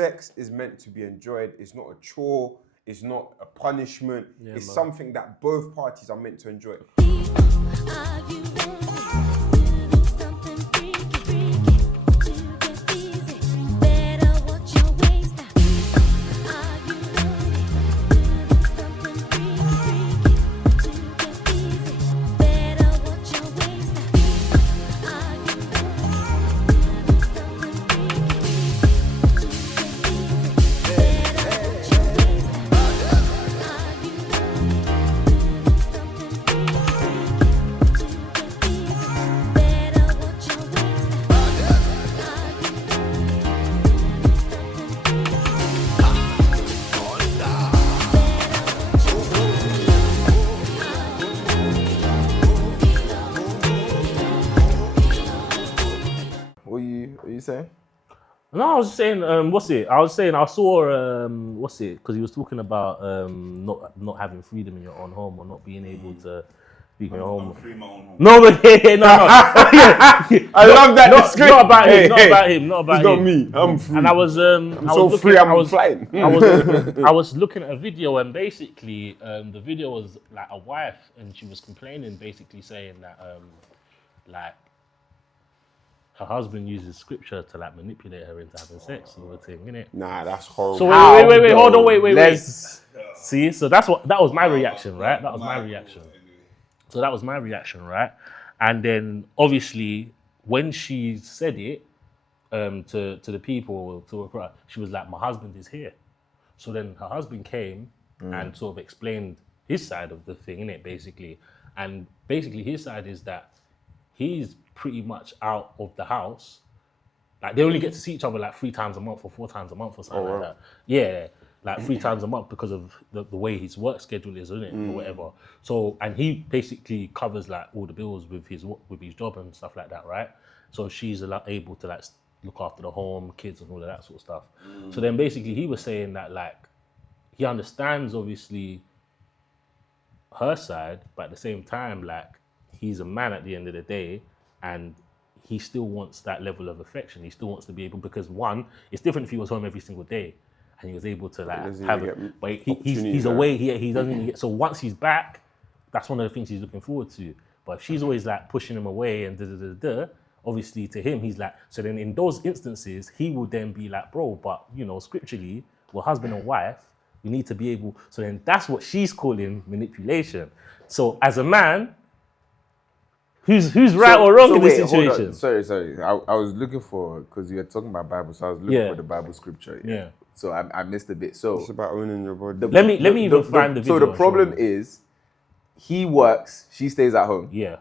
sex is meant to be enjoyed. It's not a chore. It's not a punishment. It's something that both parties are meant to enjoy. What are you saying? No, I was just saying, I was saying I saw, because he was talking about not having freedom in your own home or not being able to be in your home. Free my own home. No, but no. I love that description. Not about him, not about him, not about it's him. Not me. I'm free. And I was, I'm so free. I'm flying. I was looking at a video, and basically, the video was like a wife, and she was complaining, basically saying that, like, her husband uses scripture to like manipulate her into having sex and all the thing, innit? Nah, that's horrible. So wait, hold on, wait. See, so that was my reaction, right? That was my reaction. So that was my reaction, right? And then obviously when she said it to the people, to her crowd, she was like, my husband is here. So then her husband came and sort of explained his side of the thing, innit, basically. And basically his side is that he's pretty much out of the house. Like they only get to see each other like 3 times a month or 4 times a month or something like that. Yeah, like 3 times a month because of the way his work schedule is, isn't it, or whatever. So, and he basically covers like all the bills with his job and stuff like that, right? So she's able to like look after the home, kids and all of that sort of stuff. So then basically he was saying that like, he understands obviously her side, but at the same time, like he's a man at the end of the day, and he still wants that level of affection. He still wants to be able, because one, it's different if he was home every single day and he was able to like have it, but he's away here. He doesn't even get, so once he's back, that's one of the things he's looking forward to. But if she's always like pushing him away and obviously to him, he's like, so then in those instances, he will then be like, bro, but you know, scripturally, we're husband and wife, we need to be able, so then that's what she's calling manipulation. So as a man, who's right or wrong in this situation? Sorry. I was looking for, because you were talking about Bible, so I was looking for the Bible scripture. Yeah. So I missed a bit. So it's about owning your body. Let me even find the video. So the problem is, he works, she stays at home. Yeah.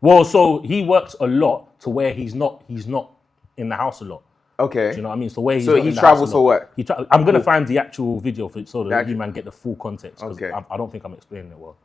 Well, so he works a lot to where he's not in the house a lot. Okay. Do you know what I mean? So where he travels for work. I'm gonna find the actual video so that you man get the full context. Okay. I don't think I'm explaining it well.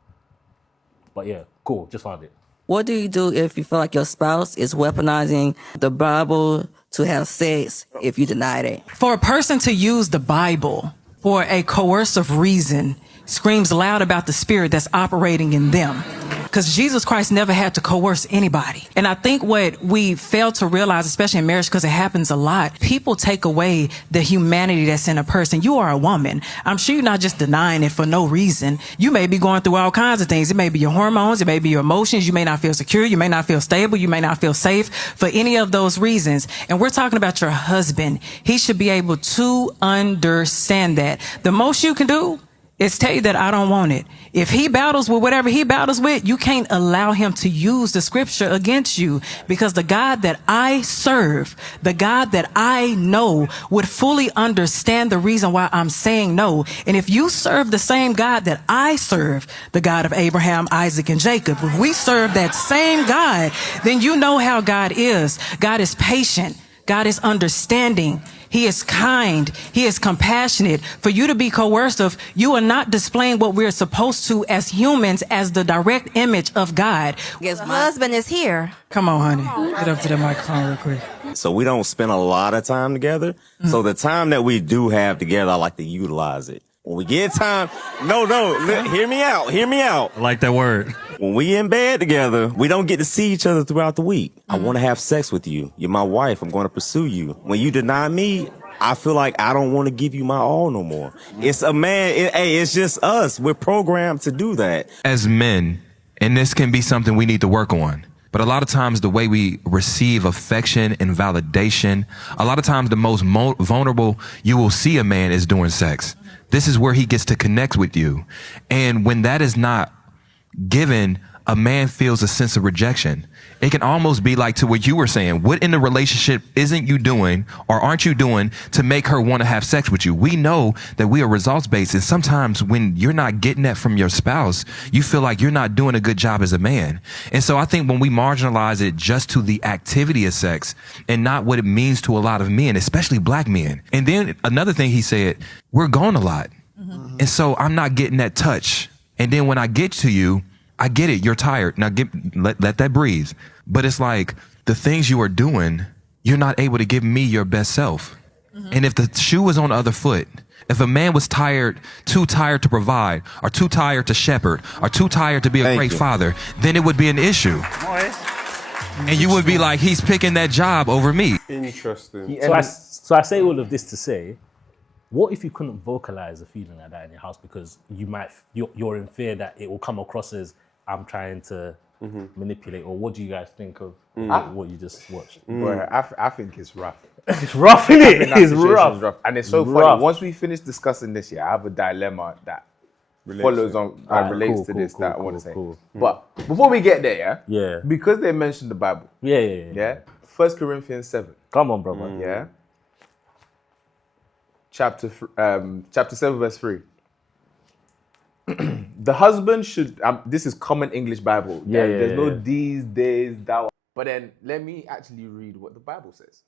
But yeah, cool. Just found it. What do you do if you feel like your spouse is weaponizing the Bible to have sex if you deny it? For a person to use the Bible for a coercive reason screams loud about the spirit that's operating in them. Because Jesus Christ never had to coerce anybody. And I think what we fail to realize, especially in marriage, because it happens a lot, people take away the humanity that's in a person. You are a woman. I'm sure you're not just denying it for no reason. You may be going through all kinds of things. It may be your hormones. It may be your emotions. You may not feel secure. You may not feel stable. You may not feel safe for any of those reasons. And we're talking about your husband. He should be able to understand that. The most you can do is tell you that I don't want it. If he battles with whatever he battles with, you can't allow him to use the scripture against you, because the God that I serve, the God that I know, would fully understand the reason why I'm saying no. And if you serve the same God that I serve, the God of Abraham, Isaac, and Jacob, if we serve that same God, then you know how God is. God is patient. God is understanding. He is kind. He is compassionate. For you to be coercive, you are not displaying what we're supposed to as humans, as the direct image of God. Yes, my husband is here. Come on, honey. Get up to the microphone real quick. So we don't spend a lot of time together. Mm-hmm. So the time that we do have together, I like to utilize it. When we get time, hear me out. I like that word. When we in bed together, we don't get to see each other throughout the week. I want to have sex with you. You're my wife. I'm going to pursue you. When you deny me, I feel like I don't want to give you my all no more. It's a man. It's just us. We're programmed to do that. As men, and this can be something we need to work on. But a lot of times the way we receive affection and validation, a lot of times the most vulnerable you will see a man is during sex. This is where he gets to connect with you. And when that is not given, a man feels a sense of rejection. It can almost be like to what you were saying. What in the relationship isn't you doing or aren't you doing to make her want to have sex with you? We know that we are results based. And sometimes when you're not getting that from your spouse, you feel like you're not doing a good job as a man. And so I think when we marginalize it just to the activity of sex and not what it means to a lot of men, especially black men. And then another thing he said, we're gone a lot. Mm-hmm. And so I'm not getting that touch. And then when I get to you, I get it. You're tired. Now let that breathe. But it's like the things you are doing, you're not able to give me your best self. Mm-hmm. And if the shoe was on the other foot, if a man was too tired to provide, or too tired to shepherd, or too tired to be a great father, then it would be an issue. And you would be like, he's picking that job over me. Interesting. So I say all of this to say, what if you couldn't vocalize a feeling like that in your house because you're in fear that it will come across as I'm trying to manipulate, or what do you guys think of what you just watched? Boy, I think it's rough. It's rough, isn't it? It's rough. And it's so funny. Once we finish discussing this, I have a dilemma that follows on, relates to this that I want to say. But before we get there, because they mentioned the Bible, 1 Corinthians 7. Come on, brother. Yeah. Chapter 7, verse 3. The husband should, this is common English Bible. There's no these, days, thou. But then let me actually read what the Bible says.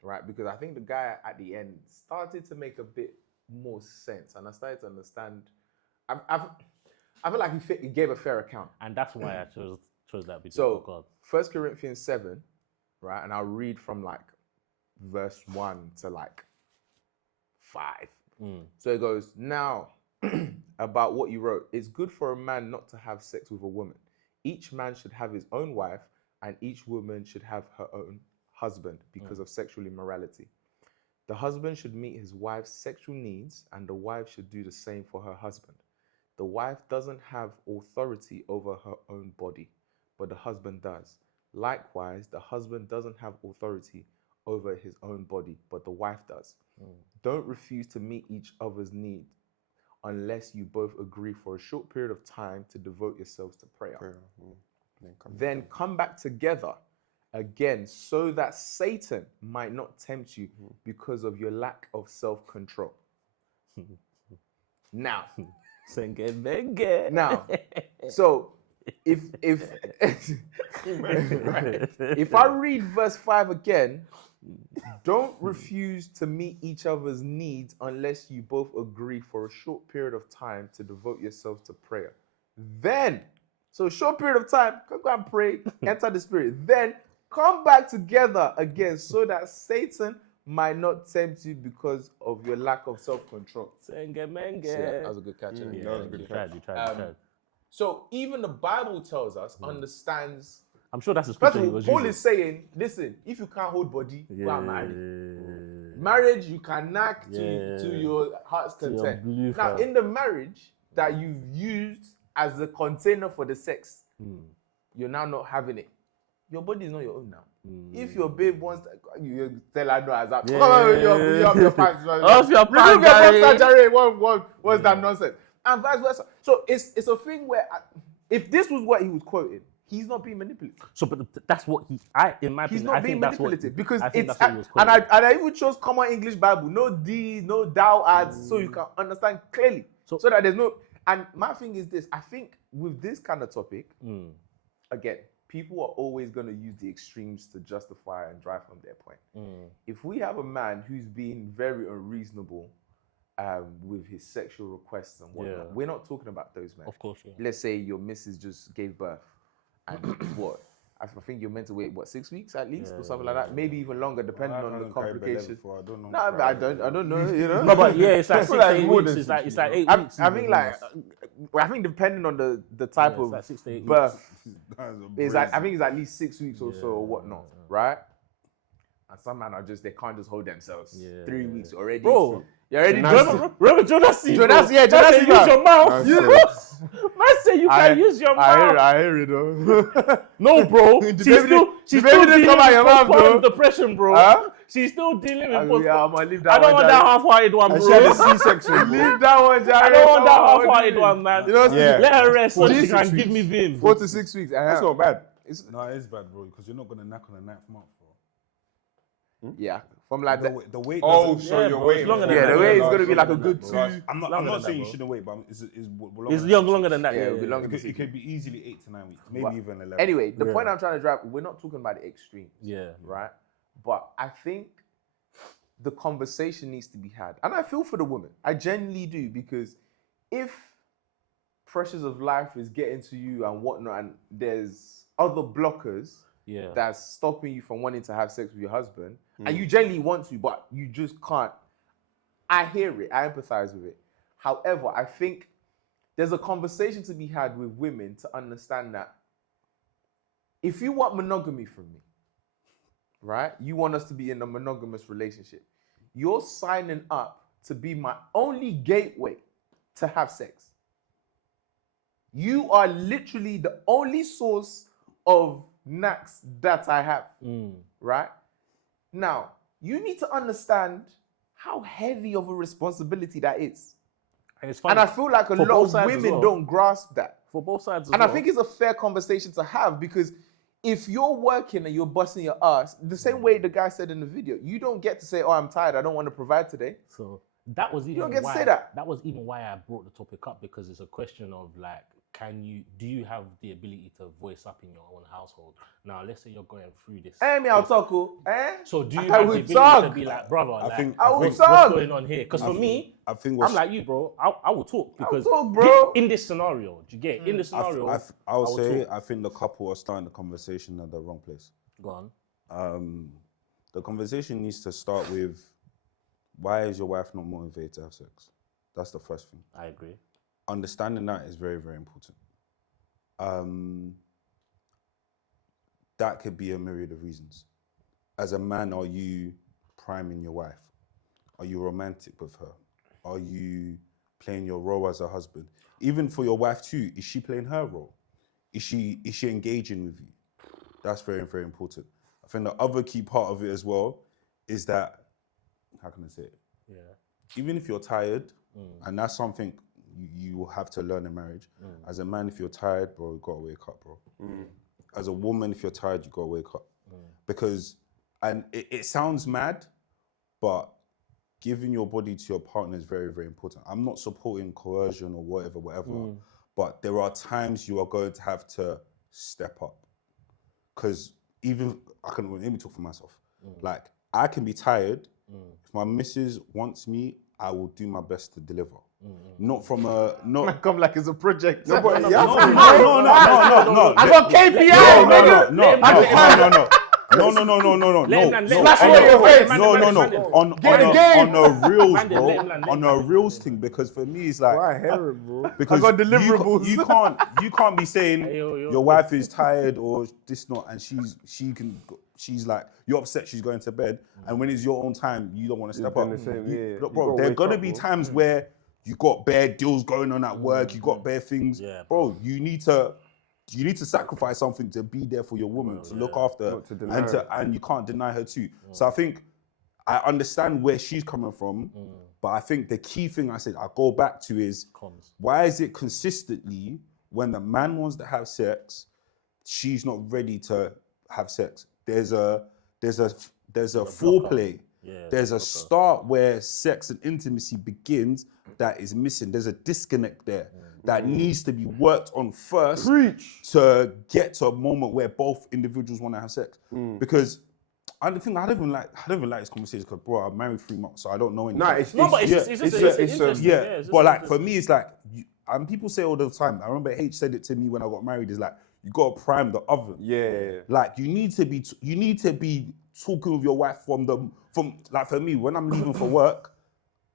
Right? Because I think the guy at the end started to make a bit more sense. And I started to understand. I feel like he gave a fair account. And that's why I chose that. So, 1 Corinthians 7, right? And I'll read from like verse 1 to like 5. So it goes, now about what you wrote, it's good for a man not to have sex with a woman. Each man should have his own wife, and each woman should have her own husband because of sexual immorality. The husband should meet his wife's sexual needs, and the wife should do the same for her husband. The wife doesn't have authority over her own body, but the husband does. Likewise, the husband doesn't have authority over his own body, but the wife does. Don't refuse to meet each other's need unless you both agree for a short period of time to devote yourselves to prayer. Then come back together again so that Satan might not tempt you because of your lack of self-control. Now, so if I read verse 5 again, don't refuse to meet each other's needs unless you both agree for a short period of time to devote yourselves to prayer. Then, so short period of time, go and pray, enter the spirit. Then come back together again so that Satan might not tempt you because of your lack of self-control. That was a good catch. That was a good catch. You tried. So even the Bible tells us, understands. I'm sure that's a First scripture of all, he was Paul using. is saying, listen, if you can't hold body, go and marry. Marriage, you can knack to your heart's content. Now, in the marriage that you've used as a container for the sex, you're now not having it. Your body is not your own now. If your babe wants, you tell her no as that. You have your pants. Off your pants, remove your pants, what's that nonsense? And vice versa. So it's a thing where, if this was what he was quoting, he's not being manipulative. So, but that's what in my opinion, he's not being manipulative because it's, and I even chose common English Bible, no thee, no thou adds, so you can understand clearly. So that there's no. And my thing is this: I think with this kind of topic, again, people are always going to use the extremes to justify and drive home their point. If we have a man who's being very unreasonable with his sexual requests and whatnot, we're not talking about those men. Of course, Let's say your missus just gave birth, and what? I think you're meant to wait 6 weeks at least, or something like that. Maybe even longer, depending on the complications. I don't know. No, I don't know. You know. No, but it's like 6 to 8 weeks. It's like 8 weeks. I think I think depending on the type of like 6 to 8 birth, weeks. I think it's at least 6 weeks or so or whatnot, right? And some men are just, they can't just hold themselves. Yeah. 3 weeks already. Bro. You're already Remember Jonassi? Jonassi, yeah, Man said Jonassi, use your mouth. That's Man said you can use your mouth. I hear it though. No, bro. The She's baby still didn't dealing come out with your mouth, postpartum though. depression, bro. Huh? She's still dealing with I'm postpartum. gonna leave that I don't one, want Jared. that half-hearted one, And she had a bro. C-section. Leave that one, Jared. I don't want that Come on, half-hearted dude. one, man. You know, Yeah. Let her rest so 4 to she 6 can give me weeks. vim. 4 to 6 weeks. That's not bad. No, it is bad, bro, because you're not gonna knack on the 9th month, bro. Yeah, from like that. The wait. Oh, doesn't- so Yeah, you're bro, waiting. it's longer than Yeah, that. the way it's Yeah, gonna be like a longer good than 2. that, bro. I'm Longer not than saying that, you bro. shouldn't wait, but it's It's longer than that. Yeah, Yeah, it'll be yeah, longer yeah. than It could be easily 8 to 9 weeks, maybe But even 11. Anyway, the Yeah. point I'm trying to drive, we're not talking about the extremes. Yeah. Right? But I think the conversation needs to be had. And I feel for the woman. I genuinely do, because if pressures of life is getting to you and whatnot, and there's other blockers Yeah. that's stopping you from wanting to have sex with your husband, and you genuinely want to, but you just can't. I hear it. I empathize with it. However, I think there's a conversation to be had with women to understand that if you want monogamy from me, right? You want us to be in a monogamous relationship. You're signing up to be my only gateway to have sex. You are literally the only source of knacks that I have, right? Now, you need to understand how heavy of a responsibility that is. And it's funny. And I feel like a For lot both of sides as women well. don't grasp that. For both sides as And well. I think it's a fair conversation to have, because if you're working and you're busting your ass, the same way the guy said in the video, you don't get to say, oh, I'm tired, I don't want to provide today. So that was even don't get to why, say that. was even why I brought the topic up, because it's a question of like, do you have the ability to voice up in your own household? Now, let's say you're going through this. Me, I'll talk. So do you I have the will ability talk. to be like, brother, I like, think- I will what's talk. going on here? Because for me, I think I'm like you, bro. I will talk, because talk, bro. in this scenario, do you get it? In this scenario? I would will say talk. I think the couple are starting the conversation at the wrong place. Go on. The conversation needs to start with, why is your wife not motivated to have sex? That's the first thing. I agree. Understanding that is very, very important. That could be a myriad of reasons. As a man, are you priming your wife? Are you romantic with her? Are you playing your role as a husband? Even for your wife too, is she playing her role? Is she engaging with you? That's very, very important. I think the other key part of it as well is that, how can I say it? Yeah. Even if you're tired, and that's something you will have to learn in marriage. As a man, if you're tired, bro, you gotta wake up, bro. As a woman, if you're tired, you gotta wake up. Because, and it sounds mad, but giving your body to your partner is very, very important. I'm not supporting coercion or whatever, but there are times you are going to have to step up. Because even, let me talk for myself. Like, I can be tired. If my missus wants me, I will do my best to deliver. Not from a, not. Come like it's a project. No, but No, yeah, no. I got KPI, nigga. No. Smash it in your face. On a reals, Man, bro. let him land, On a reals thing, because for me it's like, I hear it, bro. because I got deliverables. you can't be saying yo. your wife is tired or this not, and she's like, you're upset she's going to bed, and when it's your own time, you don't want to step up. doing the same, yeah. Look, You bro, gotta there are wake gonna up, be bro. times where you got bare deals going on at work, you got bare things, Yeah, bro. You need to sacrifice something to be there for your woman, to look after, Not to deny her. and you can't deny her too. So I think I understand where she's coming from, but I think the key thing I go back to is, why is it consistently when the man wants to have sex, she's not ready to have sex? There's a foreplay. There's a start where sex and intimacy begins that is missing. There's a disconnect there that needs to be worked on first to get to a moment where both individuals want to have sex. Because I don't even like this conversation, because bro, I'm married 3 months, so I don't know anything. No, it's interesting. Yeah, but like for me, it's like, and people say all the time. I remember H said it to me when I got married. Is like, you gotta prime the oven. Yeah. Like you need to be talking with your wife from like for me, when I'm leaving for work,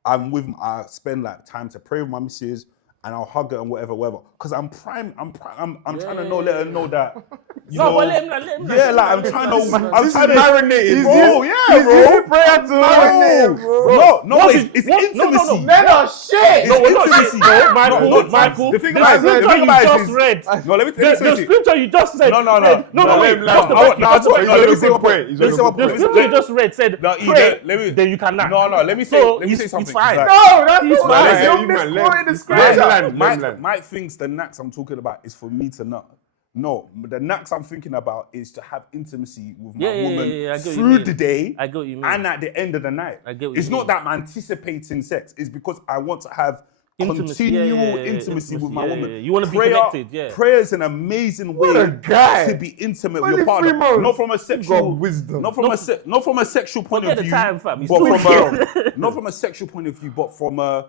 I spend like time to pray with my missus, and I'll hug her and whatever. Because I'm trying to let her know that. You No, know, but let him. yeah, like I'm trying to marinated, bro. Yeah, bro. Prayer to marinate, bro. No, it's intimacy. Men are shit. No, we're not intimacy. shit, bro. Michael. The thing The about it is, scripture you just read. No, let me The say it. scripture you just said. No. Wait. Just to No, back you. let me say my point. The scripture you just read said, pray, then you can knock. No, let me say something. It's fine. No, that's He's not fine. right. You're misquoting the scripture. Mike thinks the knacks I'm talking about is for me to nut. No, the knacks I'm thinking about is to have intimacy with my woman I get what you through mean. the day I get what you mean. and at the end of the night. I get what It's you not mean. that I'm anticipating sex. It's because I want to have Intimacy, continual intimacy with my woman. You want to be connected, yeah. Prayer is an amazing way a guy. to be intimate Only with your partner. 3 months. Not from a sexual wisdom. Not from a sexual point Forget of the view. time, fam. He's But still from not from a sexual point of view, but from a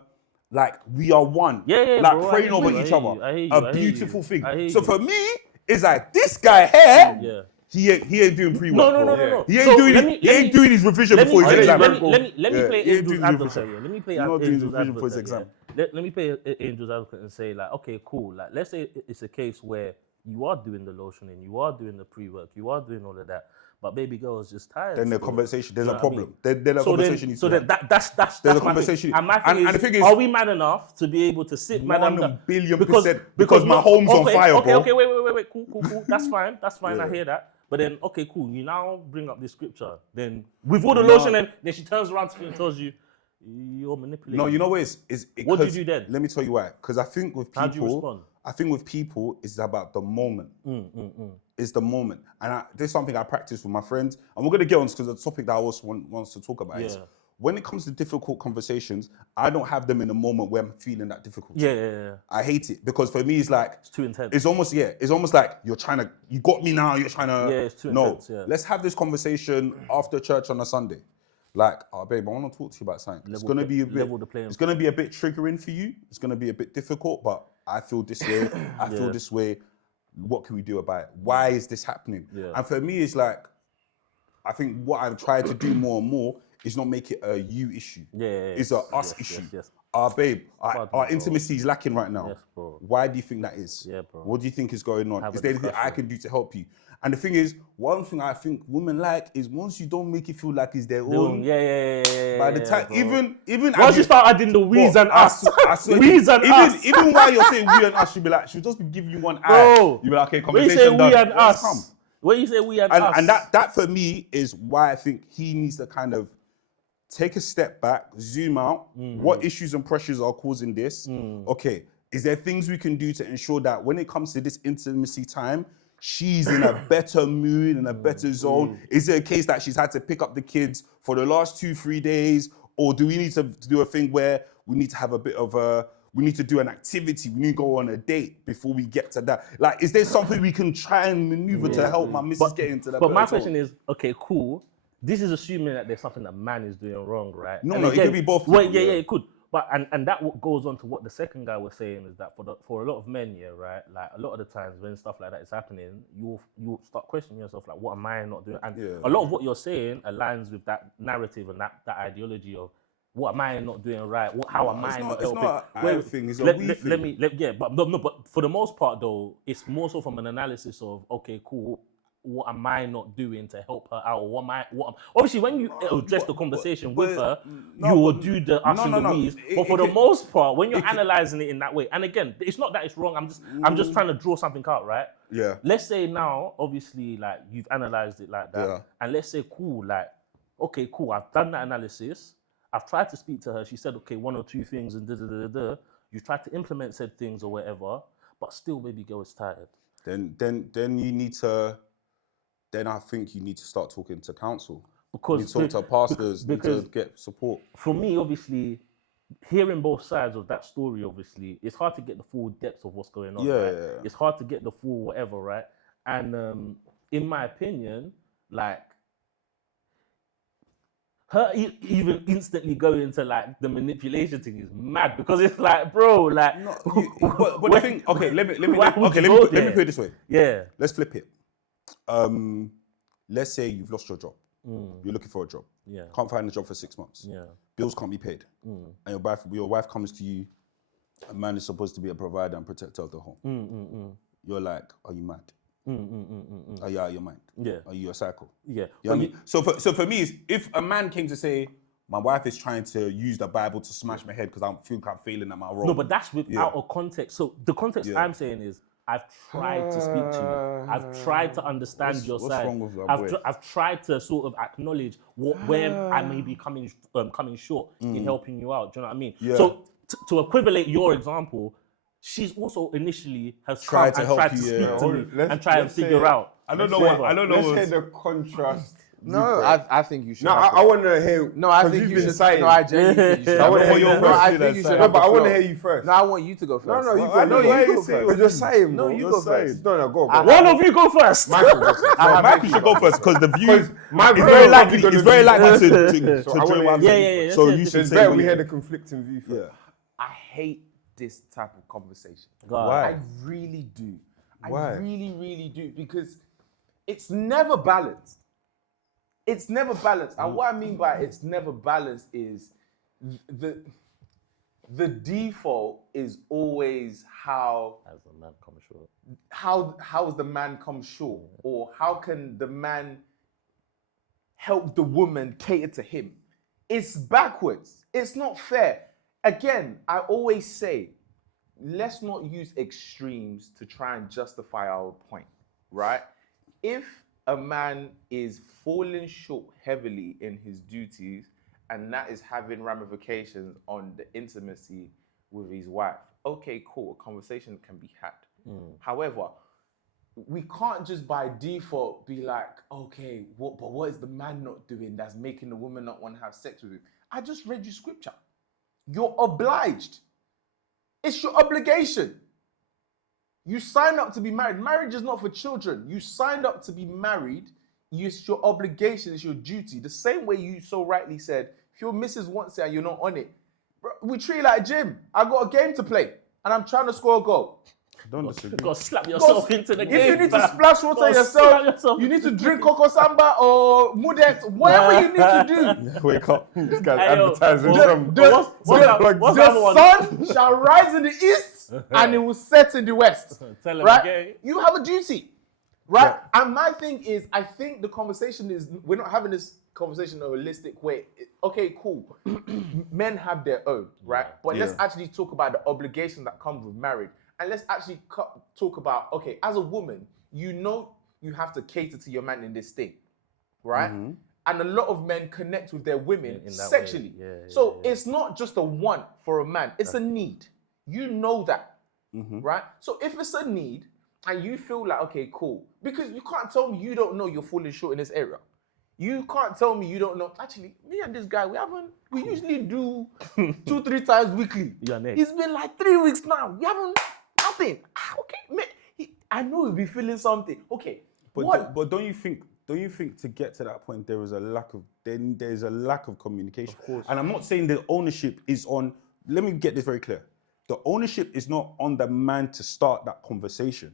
like we are one. Yeah, like bro, praying I over hear each you, other. I hear you, A beautiful thing. I hear So you. for me, it's like this guy here. Yeah. He ain't doing pre-work. No. He ain't So doing doing his revision before his exam. Let me play he ain't angel's doing advocate. revision. Let me play You're not doing angel's revision for his advocate. exam. Let me play angel's advocate and say like, okay, cool. Like, let's say it's a case where you are doing the lotioning, you are doing the pre-work, you are doing all of that, but baby girl is just tired. Then the still. conversation, there's You a know what I problem. mean? Then a conversation needs to happen. That's There's a my conversation. thing. And my thing And is, the thing is, are we man enough to be able to sit madam 1 billion because percent, because my home's on fire, okay, bro. Okay, wait. Cool. That's fine. I hear that. But then, okay, cool. You now bring up this scripture. Then with all the lotion, and then she turns around to you and tells you, you're manipulating. No, you know what it is? What do you do then? Let me tell you why. Because I think with How do you people, respond? it's about the moment. It's the moment. And there's something I practice with my friends. And we're going to get on this because the topic that I also wants to talk about is when it comes to difficult conversations, I don't have them in a moment where I'm feeling that difficulty. Yeah. I hate it because for me, it's like... It's too intense. It's almost like you got me now, you're trying to... Yeah, it's too intense, yeah. Let's have this conversation after church on a Sunday. Like, oh, babe, I want to talk to you about something. It's going to be a bit triggering for you. It's going to be a bit difficult, but I feel this way. I feel this way. What can we do about it? Why is this happening? Yeah. And for me, it's like, I think what I've tried to do more and more is not make it a you issue. It's a us issue. Yes. Babe, our intimacy is lacking right now. Yes, bro. Why do you think that is? Yeah, bro. What do you think is going on? Have Is a there anything I discussion. can do to help you? And the thing is, one thing I think women like is once you don't make it feel like it's their own. By the time, bro. even Once you start adding the we's and us, we's and us. Even while you're saying we and us, she'll be like, she'll just be giving you one eye. Bro, You'll be like, okay, when you conversation say done. we and Let's us, come. when you say we and us, And that for me is why I think he needs to kind of take a step back, zoom out. What issues and pressures are causing this? Okay, is there things we can do to ensure that when it comes to this intimacy time, she's in a better mood, in a better zone? Is it a case that she's had to pick up the kids for the last 2-3 days? Or do we need to do a thing where we need to have a bit of we need to do an activity, we need to go on a date before we get to that? Like, is there something we can try and maneuver to help my missus get into that? But my question is, okay, cool. This is assuming that there's something that man is doing wrong, right? No, And it could be both people, Well, yeah, it could. But and that what goes on to what the second guy was saying is that for a lot of men, yeah, right, like a lot of the times when stuff like that is happening, you'll start questioning yourself, like, what am I not doing? And a lot of what you're saying aligns with that narrative and that ideology of what am I not doing right? How am I not helping? It's a we thing. But for the most part though, it's more so from an analysis of, okay, cool, what am I not doing to help her out? Or obviously when you address the conversation with her, you will do the us and the we's. But for the most part, when you're analyzing it in that way, and again, it's not that it's wrong. I'm just trying to draw something out, right? Yeah. Let's say now, obviously, like you've analyzed it like that, and let's say, cool, like, okay, cool, I've done that analysis. I've tried to speak to her. She said, okay, 1 or 2 things, and You tried to implement said things or whatever, but still, baby girl is tired. Then you need to. Then I think you need to start talking to counsel. Because you talk to pastors because to get support. For me, obviously, hearing both sides of that story, obviously, it's hard to get the full depth of what's going on. Right? It's hard to get the full whatever, right? And in my opinion, like, her even instantly going into like the manipulation thing is mad because it's like, bro, like. But the thing, okay, let me put it this way. Yeah. Let's flip it. Let's say you've lost your job. You're looking for a job. Can't find a job for 6 months. Bills can't be paid. And your wife comes to you a man is supposed to be a provider and protector of the home. You're like, are you mad? Are you out of your mind? Yeah. Are you a psycho? Yeah. You know what I mean? So for me, if a man came to say, my wife is trying to use the Bible to smash my head because I think I'm failing at my role. No, but that's without a context. So the context I'm saying is, I've tried to speak to you. I've tried to understand your side. What's wrong with that boy? I've tried to sort of acknowledge where I may be coming short in helping you out. Do you know what I mean? Yeah. So to equivalent your example, she's also initially has Tried come to and help tried to you, speak yeah. to me Let's- and try and let's say- figure out. I don't know what. Let's hear the contrast. No, I think you should. No, I want to hear. No, I 'cause think you've you been should. saying. No, I genuinely think you should. I want to hear your your No, first. I think you should. No, but I want to floor. hear you first. No, I want you to go first. No, you Well, go. I No, know you go go first. You're saying, bro. No, you You're go saying. first. No, go. One of you go first. Michael, go first. Michael should go first because the view. My It's view very is likely. probably It's gonna very be- likely to So I join wanna what I'm hear- saying. Yeah, yeah, yeah, So let's you hear should It's say better what we you- hear the conflicting view first. Yeah. I hate this type of conversation. Why? I really do. Why? I really, really do because it's never balanced. It's never balanced. And what I mean by it's never balanced is the default is always how As a man come short. how has the man come short, or how can the man help the woman cater to him? It's backwards. It's not fair. Again, I always say, let's not use extremes to try and justify our point, right? If a man is falling short heavily in his duties, and that is having ramifications on the intimacy with his wife, okay, cool, a conversation can be had. However, we can't just by default be like, okay, what is the man not doing that's making the woman not want to have sex with him? I just read you scripture. You're obliged. It's your obligation. You signed up to be married. Marriage is not for children. You signed up to be married. It's your obligation. It's your duty. The same way you so rightly said, if your missus wants it and you're not on it, bro, we treat it like a gym. I got a game to play and I'm trying to score a goal. Don't disagree. You gotta slap yourself into the game. If you need to fam. splash water Gotta slap yourself, you need to drink Coco Samba or Mudet, whatever you need to do. Wake up. This guy's Hey, yo, advertising what- some. what's that one? The sun shall rise in the east and it will set in the west. Tell him Right? again. You have a duty. Right? And my thing is, I think the conversation is, we're not having this conversation in a holistic way. Okay, cool. Men have their own, right? But let's actually talk about the obligation that comes with marriage. And let's actually talk about, okay, as a woman, you know you have to cater to your man in this thing, right? And a lot of men connect with their women in that sexually. way. So it's not just a want for a man, it's a need. You know that, right? So if it's a need and you feel like, okay, cool, because you can't tell me you don't know you're falling short in this area. You can't tell me you don't know. Actually, me and this guy, we usually do 2-3 times weekly. You're next. It's been like 3 weeks now. We haven't, nothing. Okay, man, I know he'll be feeling something. Okay, But don't you think to get to that point there's a lack of communication? Of course. And I'm not saying the ownership is on. Let me get this very clear. The ownership is not on the man to start that conversation.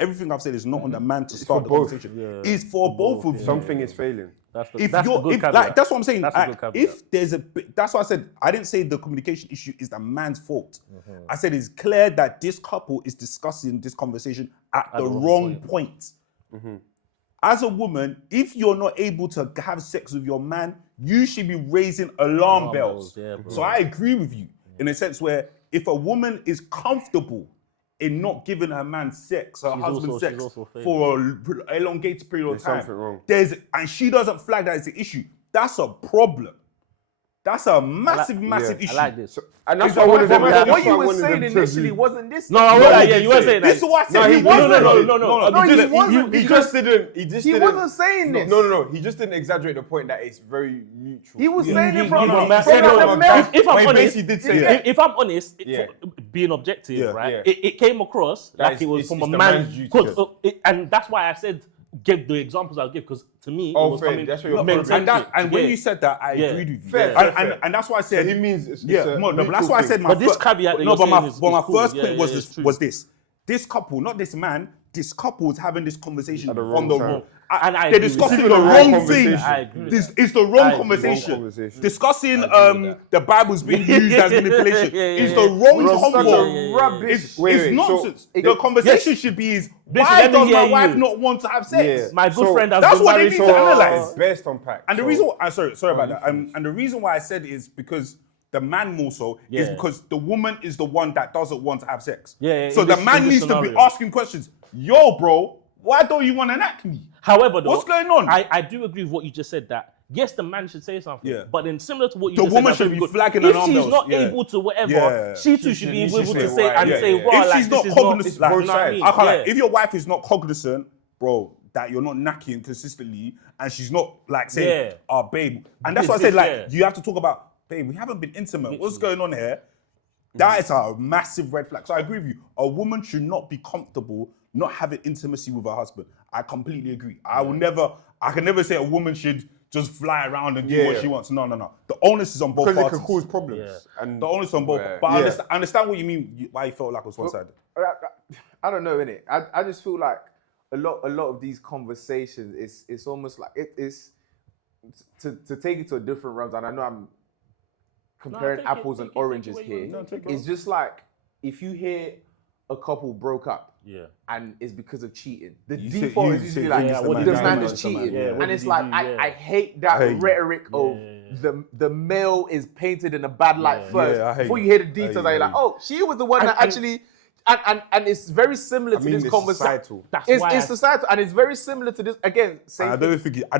Everything I've said is not on the man to start the both. conversation. It's for both of you. Something is failing. That's the If good caveat. like, that's what I'm saying. That's a good caveat. If there's that's what I said. I didn't say the communication issue is the man's fault. I said it's clear that this couple is discussing this conversation at the wrong point. As a woman, if you're not able to have sex with your man, you should be raising alarm bells. Yeah, bro. So I agree with you in a sense where if a woman is comfortable in not giving her man sex, her husband she's sex, also failing. for an elongated period of There's time, something wrong. and she doesn't flag that as an issue, that's a problem. That's a massive issue. I like this. And that's what I wanted them what that's you what I were wanted saying them to initially do. wasn't this. No, I wasn't. Yeah, you weren't saying that. This is what I said. No, he wasn't. No, he wasn't. He just didn't. He just He didn't. wasn't saying this. No. He just didn't exaggerate the point that it's very mutual. He was saying it from no, the man, if I'm Wait, honest, basically did say that. if I'm honest, Yeah. being objective, Yeah. right? Yeah. It came across like it's- it was it's- from it's a the man's man's duty. 'cause, and that's why I said give the examples I'll give because to me it was fair. coming That's what you're men saying. And when you said that, I Yeah. agreed with you. Fair, And that's why I said he means it's yeah. a But that's mutual why I thing. said my But this fir- caveat that no, you're but my saying is cool. first Yeah, point it's true. was this. This couple, not this man, this couple is having this conversation At the on wrong the time. wrong. And I they're agree with discussing you. the It's the wrong wrong thing. conversation. I agree with This that. is the I wrong agree. conversation. Wrong conversation. Discussing with that. the Bible's being used as manipulation is the wrong It's such convo. a rubbish. It's Wait, nonsense. so- The conversation Yes. should be is Bishop, why let me does my hear wife you. not want to have sex? My good So, friend has that's been what they married need for... to analyze. Best unpack. And the So- reason, sorry about you that. And the reason why I said it is because the man more so is Yeah. because the woman is the one that doesn't want to have sex. Yeah, So in the this- man in this needs to be scenario. asking questions. Yo, bro, why don't you want to knack me? However, though, What's going on? I do agree with what you just said. That yes, the man should say something. Yeah. But then similar to what you The just woman said, that's should really be good. flagging if an she's arm not bells, able to whatever, Yeah. she too should be able to say say why, and yeah, say, yeah. "Wow, If like, she's this not is cognizant, not, like, you know what I mean? I can't, like, Yeah. if your wife is not cognizant, bro, that you're not knacking consistently, and she's not like saying, Yeah. "Oh, babe," and that's This, what I said. Like, yeah. you have to talk about, babe, we haven't been intimate. What's going on here? That is a massive red flag. So I agree with you. A woman should not be comfortable not having intimacy with her husband. I completely agree. I can never say a woman should just fly around and do what she wants. No. The onus is on both Because it parties. can cause problems. And The onus is on both. Yeah. But I understand what you mean. Why you felt like it was one-sided. I don't know, innit? I just feel like a lot of these conversations, it's almost like it's to take it to a different realm. And I know I'm comparing take it, apples and take it oranges where you here. want to take it, It's just like if you hear a couple broke up, Yeah. and it's because of cheating. The You say- default you is usually say like things what the did you man do? is cheating, Yeah, what and did it's you like do? Yeah. I hate that hate you. rhetoric of the male is painted in a bad light first Yeah, I hate before you. you hear the I hate details. you, And you're like, I hate oh, she was the one that actually. And it's very similar to this it's conversation. societal. That's It's, why it's societal, and it's very similar to this. Again, same I thing. don't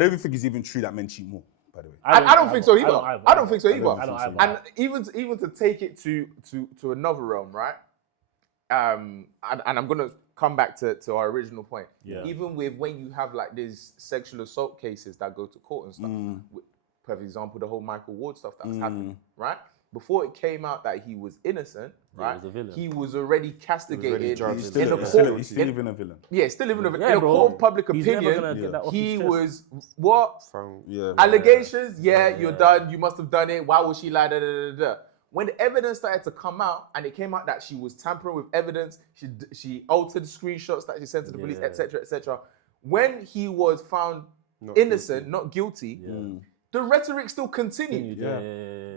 even think it's even true that men cheat more, by the way. I don't think so either. I don't think so I either. don't either. And even to take it to another realm, right? And I'm gonna come back to our original point. Yeah. Even with when you have like these sexual assault cases that go to court and stuff. Perfect example, the whole Michael Ward stuff that was happening, right? Before it came out that he was innocent, right? he was a villain. He was already castigated judged. in the He's court. still even a villain. Yeah, still living in Yeah, a bro. court of public He's never opinion. gonna get that off He his chest. was what? Yeah. Allegations? Yeah, you're done. You must have done it. Why would she lie? Da, da, da, da, da. When the evidence started to come out, and it came out that she was tampering with evidence, she altered screenshots that she sent to the police, etc., etc. When he was found innocent, not guilty, the rhetoric still continued.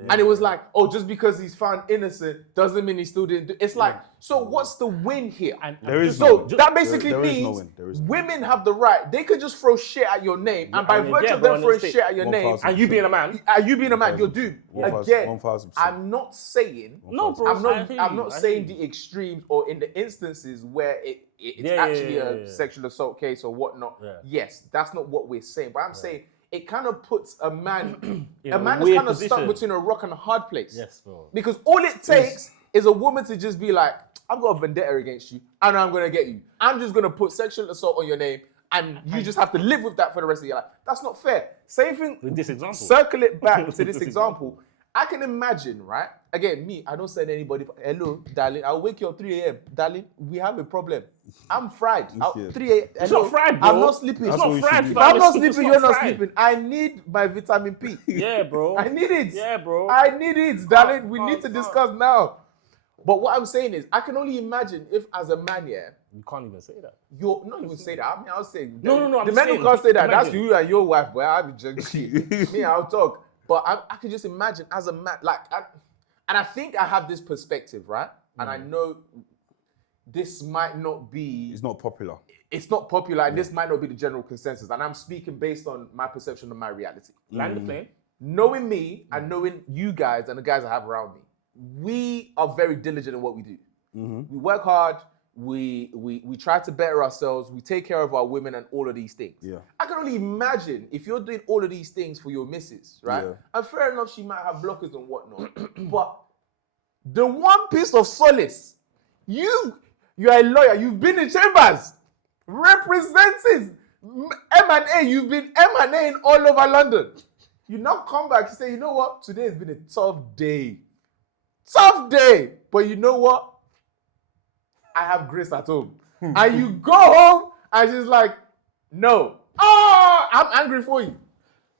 And it was like, oh, just because he's found innocent doesn't mean he still didn't do. It's like, so what's the win here? There is So no win. that basically There is no means win. There is no win. women have the right. They could just throw shit at your name, and by I mean, virtue yeah, of bro, them and throwing it's shit at your name, 1,000%. And you being a man, you being a man, you're doomed. 1,000%. Again, 1,000%. I'm not saying. no, bro. I'm not saying the extremes or in the instances where it's actually a sexual assault case or whatnot. Yeah. Yes, that's not what we're saying. But I'm saying it kind of puts a man, In a a man is weird kind of stuck position. between a rock and a hard place. Yes, bro. Because all it takes is a woman to just be like, I've got a vendetta against you, and I'm gonna get you. I'm just gonna put sexual assault on your name, and you just have to live with that for the rest of your life. That's not fair. Same thing With this example. Circle it back to this example. I can imagine, right? Again, me, I don't send anybody, hello, darling, I'll wake you up 3 a.m. Darling, we have a problem. I'm fried. 3 a.m. It's not fried, bro. I'm not sleeping. It's not fried, If fam. I'm not It's sleeping, not you're not fried. sleeping. I need my vitamin P. Yeah, bro. I need it. Yeah, bro. I need it, darling. We need to can't. discuss now. But what I'm saying is, I can only imagine if, as a man, yeah, You can't even say that. you're not even say that. I mean, I'll say No, the I'm men who saying, can't say that. That's imagine. you and your wife, boy. I'll be joking. Me, I'll talk. But I can just imagine as a man, and I think I have this perspective, right? And I know this might not be. It's not popular. It's not popular, and this might not be the general consensus. And I'm speaking based on my perception of my reality. Land the plane. Knowing me and knowing you guys and the guys I have around me, we are very diligent in what we do. We work hard. We try to better ourselves. We take care of our women and all of these things. Yeah. I can only imagine if you're doing all of these things for your missus, right? Yeah. And fair enough, she might have blockers and whatnot. But the one piece of solace, you're a lawyer. You've been in chambers, representing M&A. You've been M&A in all over London. You now come back and say, you know what? Today has been a tough day. Tough day. But you know what? I have grace at home. And you go home and she's like, no. Oh, I'm angry for you.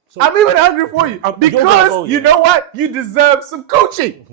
So, I'm even angry for you. you're gonna Because go, you yeah. know what? You deserve some coaching.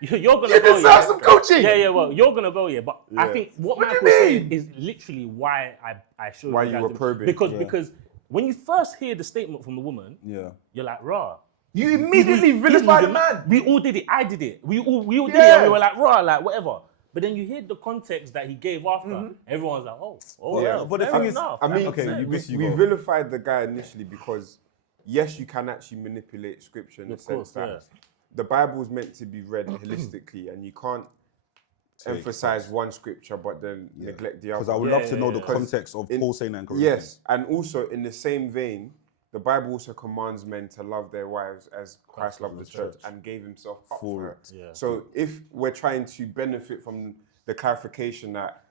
You're gonna You go. deserve some coaching. Yeah, well, you're gonna go, yeah. But I think what What do Mike you was saying mean? is literally why I showed Why you you guys were the- probing. because when you first hear the statement from the woman, Yeah. you're like, rah. You immediately vilify the man. We all did it. I did it. We all did it. Yeah. And we were like, rah, like whatever. But then you hear the context that he gave after. Everyone's like, oh, Yeah. well, But the fair thing is, enough. I That mean, makes sense. we vilified the guy initially because, yes, you can actually manipulate scripture in the sense that the Bible is meant to be read holistically, and you can't emphasize one scripture but then neglect the other. because I would love to know the context of Paul saying that in Corinthians. Yes, and also in the same vein, the Bible also commands men to love their wives as Christ loved the church and gave himself up for her. Yeah. So if we're trying to benefit from the clarification that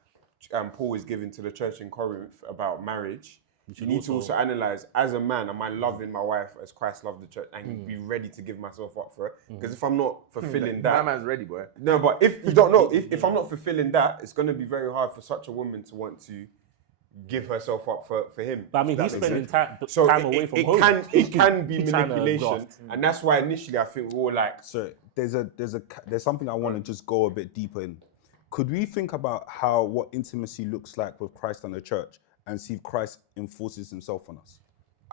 Paul is giving to the church in Corinth about marriage, you need to also analyze, as a man, am I loving my wife as Christ loved the church and be ready to give myself up for her? Because if I'm not fulfilling that... My man's ready, boy. No, but if you don't know, if I'm not fulfilling that, it's going to be very hard for such a woman to want to give herself up for him. But I mean, if he's that makes spending sense. time away from home. It can be He's trying to manipulation, graft. and that's why initially I think we're all like, So there's something I want to just go a bit deeper in. Could we think about what intimacy looks like with Christ and the church, and see if Christ enforces himself on us?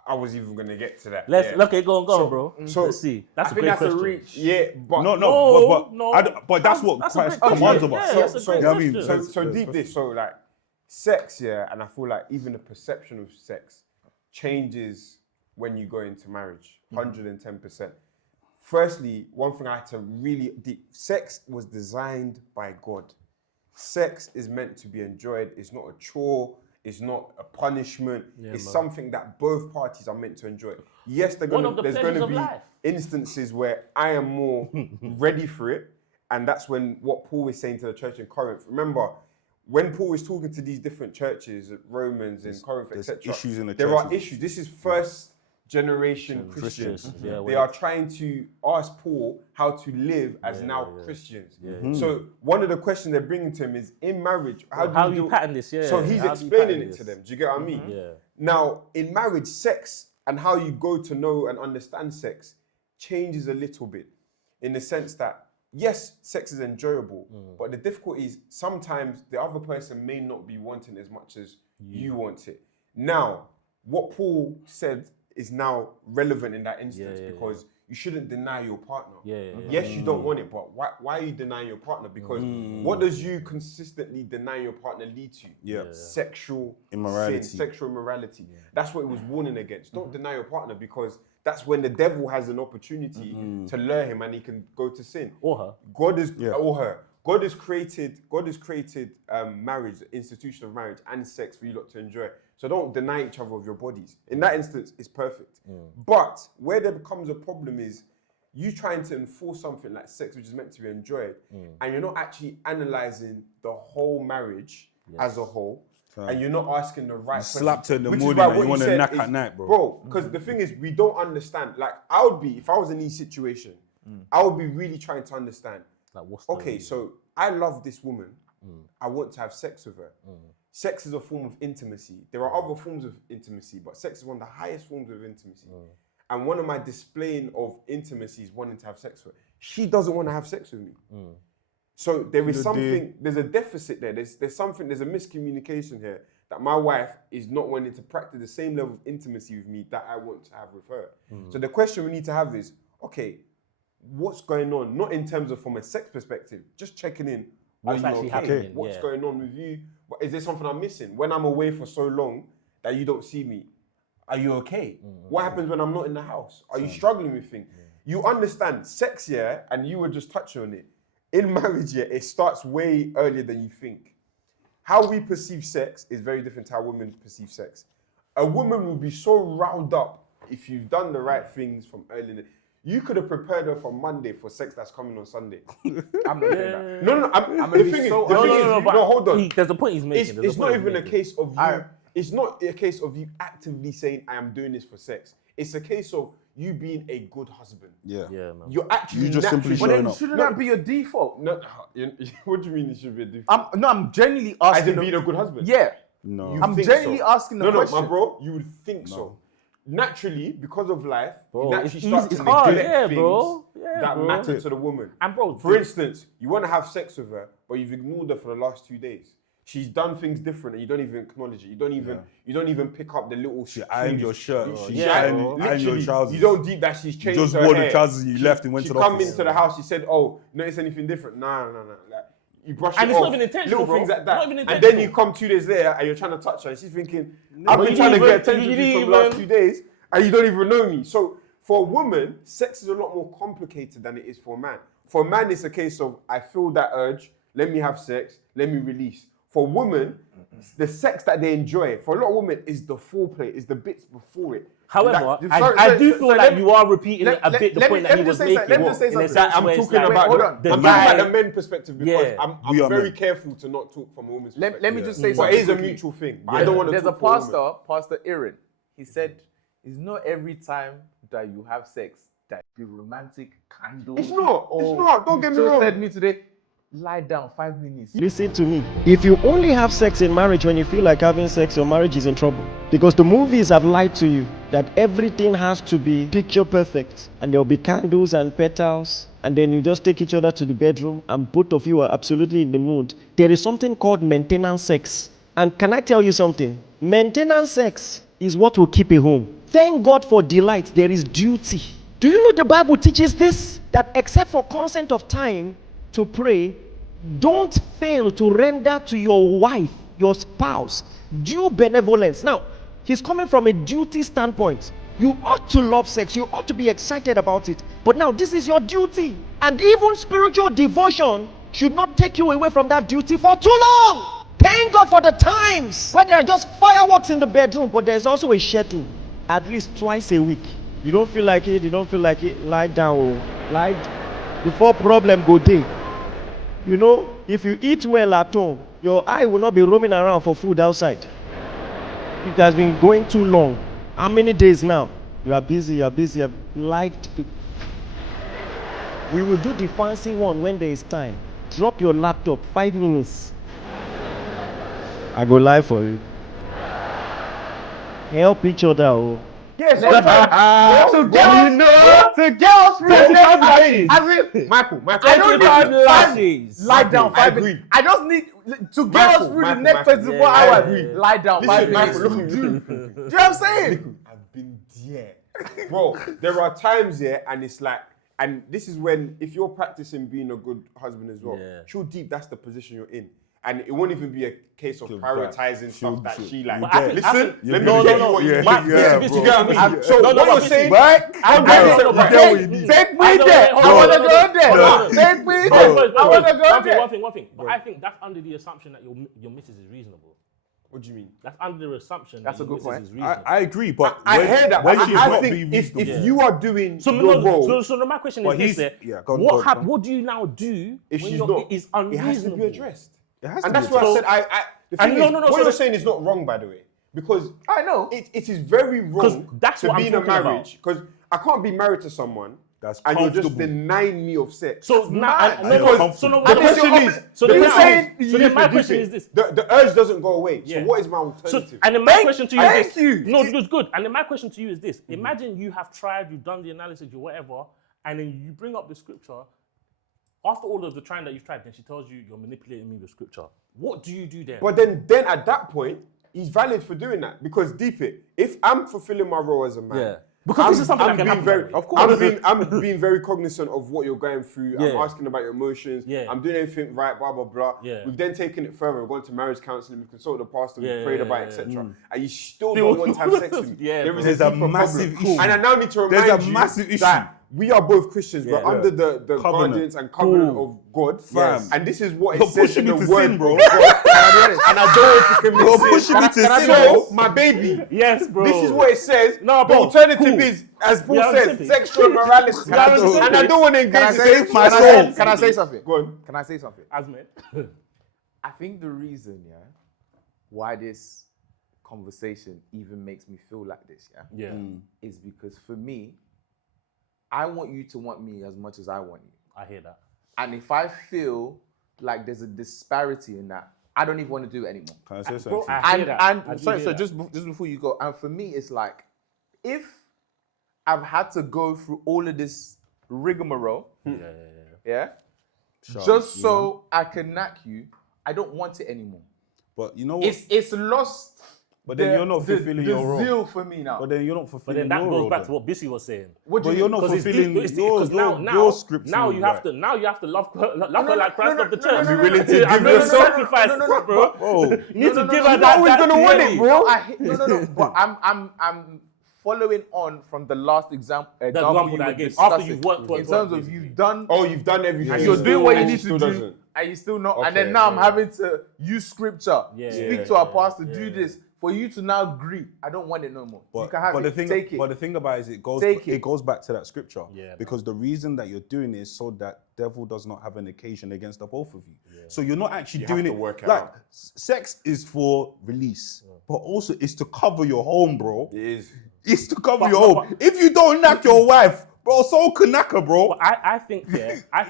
I was even going to get to that. Okay, go on, bro. So Let's see. That's I a think great that's question. a reach. Yeah, but But that's what That's a Christ great commands question. of us. Yeah, that's a great You know what I mean? question. so deep this. So like sex, and I feel like even the perception of sex changes when you go into marriage, 110%. Firstly, one thing I had to really sex was designed by God. Sex is meant to be enjoyed. It's not a chore. It's not a punishment. It's something that both parties are meant to enjoy. Yes, there's going to be instances where I am more ready for it. And that's when what Paul is saying to the church in Corinth. Remember, when Paul is talking to these different churches, Romans and Corinth, etc., issues in the there are churches. issues. This is first generation Christians. Yeah, They are trying to ask Paul how to live as Christians. So one of the questions they're bringing to him is, in marriage, how do you pattern this? Yeah. So he's How do you explaining pattern it to this? them. Do you get what I mean? Yeah. Now, in marriage, sex and how you go to know and understand sex changes a little bit, in the sense that, yes, sex is enjoyable, but the difficulty is sometimes the other person may not be wanting as much as you want it. Now, what Paul said is now relevant in that instance because you shouldn't deny your partner. Yes, you don't want it, but why are you denying your partner? Because what does you consistently deny your partner lead to? Sexual Immorality. sin, sexual immorality. That's what it was warning against. Don't deny your partner, because that's when the devil has an opportunity to lure him and he can go to sin. Or her. Or her. God has created marriage, the institution of marriage and sex for you lot to enjoy. So don't deny each other of your bodies. In that instance, it's perfect. But where there becomes a problem is you trying to enforce something like sex, which is meant to be enjoyed, and you're not actually analyzing the whole marriage as a whole, and you're not asking the right question. Slapped her in the Which is morning why and what you want to said knock is, at night, bro. Bro, because the thing is, we don't understand. Like, I would be, if I was in this situation, I would be really trying to understand. Like, what's Okay, so I love this woman. I want to have sex with her. Sex is a form of intimacy. There are other forms of intimacy, but sex is one of the highest forms of intimacy. And one of my displaying of intimacy is wanting to have sex with her. She doesn't want to have sex with me. So there is something, there's a deficit there. There's a miscommunication here that my wife is not wanting to practice the same level of intimacy with me that I want to have with her. So the question we need to have is, okay, what's going on? Not in terms of from a sex perspective, just checking in. What's actually happening? What's going on with you? Is there something I'm missing? When I'm away for so long that you don't see me, are you okay? What happens when I'm not in the house? Are you struggling with things? You understand sex, and you were just touching on it. In marriage, it starts way earlier than you think. How we perceive sex is very different to how women perceive sex. A woman will be so riled up if you've done the right things from early. You could have prepared her for Monday for sex that's coming on Sunday. I'm not doing that. No. Hold on. There's a point he's making. It's not even a case of you. It's not a case of you actively saying, I am doing this for sex. It's a case of you being a good husband. Yeah, man. You're actually just simply But showing then up. shouldn't that be your default? No, what do you mean it should be a default? I'm genuinely As asking. in being a good husband? Yeah. No. You I'm think genuinely so? asking the question. No, my bro, you would think so. Naturally, because of life, Bro, you naturally it's start easy- to it's hard, neglect yeah, things bro. Yeah, that bro. matter to the woman. And bro, For instance, you want to have sex with her, but you've ignored her for the last 2 days. she's done things different, and you don't even acknowledge it. You don't even pick up the little. She ironed your shirt. She ironed your literally, trousers. you don't deep that she's changed. You just her wore hair. the trousers and you left and went to the office. She come into the house. She said, "Oh, notice anything different?" No. Like, you brush And it it's off. not even intentional, Little bro. things like Not that. even And intentional. then you come 2 days later and you're trying to touch her. And she's thinking, I've But been you trying to didn't get even- attention you from the didn't last even- 2 days and you don't even know me. So for a woman, sex is a lot more complicated than it is for a man. For a man, it's a case of, I feel that urge, let me have sex, let me release. For a woman, the sex that they enjoy, for a lot of women, is the foreplay, is the bits before it. However, Like, I do feel like you are repeating a bit the point that he was making. Let me just say in a something. sense I'm where it's talking like, about hold on. I'm talking about the men perspective because Yeah. I'm We are very men. careful to not talk from a woman's perspective. Let me just say But something. it is a quickly. mutual thing. But I don't want to There's a talk for a woman. pastor, Pastor Aaron. He said, "It's not every time that you have sex that you romantic candles." It's not. It's not. Don't get me wrong. Said me today, lie down 5 minutes. Listen to me. If you only have sex in marriage when you feel like having sex, your marriage is in trouble. Because the movies have lied to you that everything has to be picture perfect. And there'll be candles and petals. And then you just take each other to the bedroom and both of you are absolutely in the mood. There is something called maintenance sex. And can I tell you something? Maintenance sex is what will keep a home. Thank God for delight. There is duty. Do you know the Bible teaches this? That except for consent of time to pray, don't fail to render to your wife, your spouse, due benevolence. Now, he's coming from a duty standpoint. You ought to love sex. You ought to be excited about it. But now, this is your duty. And even spiritual devotion should not take you away from that duty for too long. Thank God for the times when there are just fireworks in the bedroom, but there's also a schedule. At least twice a week. You don't feel like it, lie down. Lie before problem go day. You know, if you eat well at home, your eye will not be roaming around for food outside. It has been going too long. How many days now? You are busy, light. We will do the fancy one when there is time. Drop your laptop, 5 minutes. I go live for you. Help each other. Oh. Yes, to girls Michael, I don't need lashes. lie down 5 agree. minutes. I just need to get us through the next 24 I hours. agree. Lie down 5 minutes. Michael, look at me. Do you know what I'm saying? I've been there. Bro, there are times here and it's like, and this is when, if you're practicing being a good husband as well, true deep, that's the position you're in. And it won't even be a case of prioritizing stuff that she like. But I think- Listen, let me no, get no, you what you yeah, need. yeah, Listen, bro. you get what I mean? So No, what but you're saying, But I'm take me there. I want to go there. Take me there. I want to go there. One thing. But I think that's under the assumption that your missus is reasonable. What do you mean? That's under the assumption That's that a your good missus point. is reasonable. I agree, but I hear that. when But she's I not think being if reasonable, you are doing So, your role, so my question But is this: he's- yeah, go on. what do you now do if when she's your not, it is it unreasonable? has to be addressed. it has And to that's be why I addressed. said, the thing And is, no, what so you're the- saying is not wrong, by the way, because I know. it is very wrong that's to what be I'm in a talking about. marriage, because I can't be married to someone That's and you're just comfortable. denying me of sex. So now, mad. The question is, so the then question now- is, so then my question is this. the urge doesn't go away. Yeah. So what is my So, alternative? and then my question to you is this. thank you. No, it's good. And then my question to you is this. Imagine you have tried, you've done the analysis, you whatever, and then you bring up the scripture. After all of the trying that you've tried, then she tells you you're manipulating me with scripture. What do you do then? But then at that point, he's valid for doing that, because deep it, if I'm fulfilling my role as a man, Yeah. Because this is something that can happen, by the way. Of course. I'm being very cognizant of what you're going through. I'm Yeah. asking about your emotions. Yeah. I'm doing everything right, blah, blah, blah. Yeah. We've then taken it further. We've gone to marriage counseling. We've consulted the pastor. We've Yeah, prayed yeah, about yeah, it, etc. mm. And you still don't want to have sex with me. Yeah, There bro. is There's a a deeper massive problem. issue. And I now need to There's remind a you massive issue. that we are both Christians. Yeah. We're under the Covenant. guardians and covenant Cool. of God. Fam. And this is what You're it says pushing in me the to word sin, bro. of God. And I don't want to commit You're sin. pushing me to Can I sin, know, bro. my baby? Yes, bro. This is what it says. No, The bro, alternative cool. is, as Paul We are on the says, same page. sexual morality. We are on the same And I page. don't want to engage Can I in say sexual my morality. soul? Can I say something? Go on. Can I say something? Asmit. I think the reason, why this conversation even makes me feel like this, Yeah. is because for me, I want you to want me as much as I want you. I hear that. And if I feel like there's a disparity in that, I don't even want to do it anymore. Can I say Bro, something? I hear that. I do sorry, hear so that. just before you go, and for me, it's like, if I've had to go through all of this rigmarole, just so I can knack you, I don't want it anymore. But you know what? It's lost. But then you're not fulfilling your role. The zeal for me now. But then you're not But fulfilling then that your goes role. back to what Bissy was saying. What do But you you're mean? not Because fulfilling your scripture. Now you have to love her like Christ loved the church. Be willing to give yourself. Sacrifice, bro. Bro, You need to give her You're that. always gonna win it, bro. No. But I'm following on from the last example example you that I were gave. After discussing. you've worked, in terms of you've done, You've done everything. and you're doing what you need to still do, doesn't. and you still not. Okay, And then now I'm yeah. having to use scripture, speak to our pastor, yeah. do this for you to now agree. I don't want it no more. You can have but it. Take it. But the thing about it is it goes back to that scripture. Yeah, because the reason that you're doing it is so that devil does not have an occasion against the both of you. Yeah. So you're not actually doing have it. to work it like out. sex is for release, but also it's to cover your home, bro. It is. It's to cover your home. If you don't knock your wife, bro, so can knock her, bro. But I think Bissy, I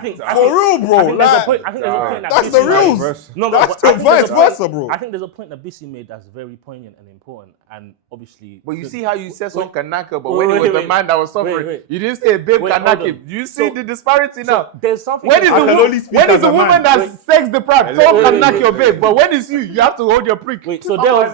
think For real, bro. I think there's a like, point. I think there's a point that that's Bissy the real. made. No, that's but the I think there's vice a point- versa, bro. I think there's a point that Bissy made that's very poignant and important, and obviously. But you see how you said someone can knock her, but wait, when it was wait, the man that was suffering, wait. you didn't say a babe Wait, can knock hold him. on. Do you see So- the disparity now? There's something. When is I the can wo- only speak when as is the a man. woman that's sex deprived? Wait, Someone can wait, knock wait, your wait. babe, but when it's you have to hold your prick. Wait, so there was.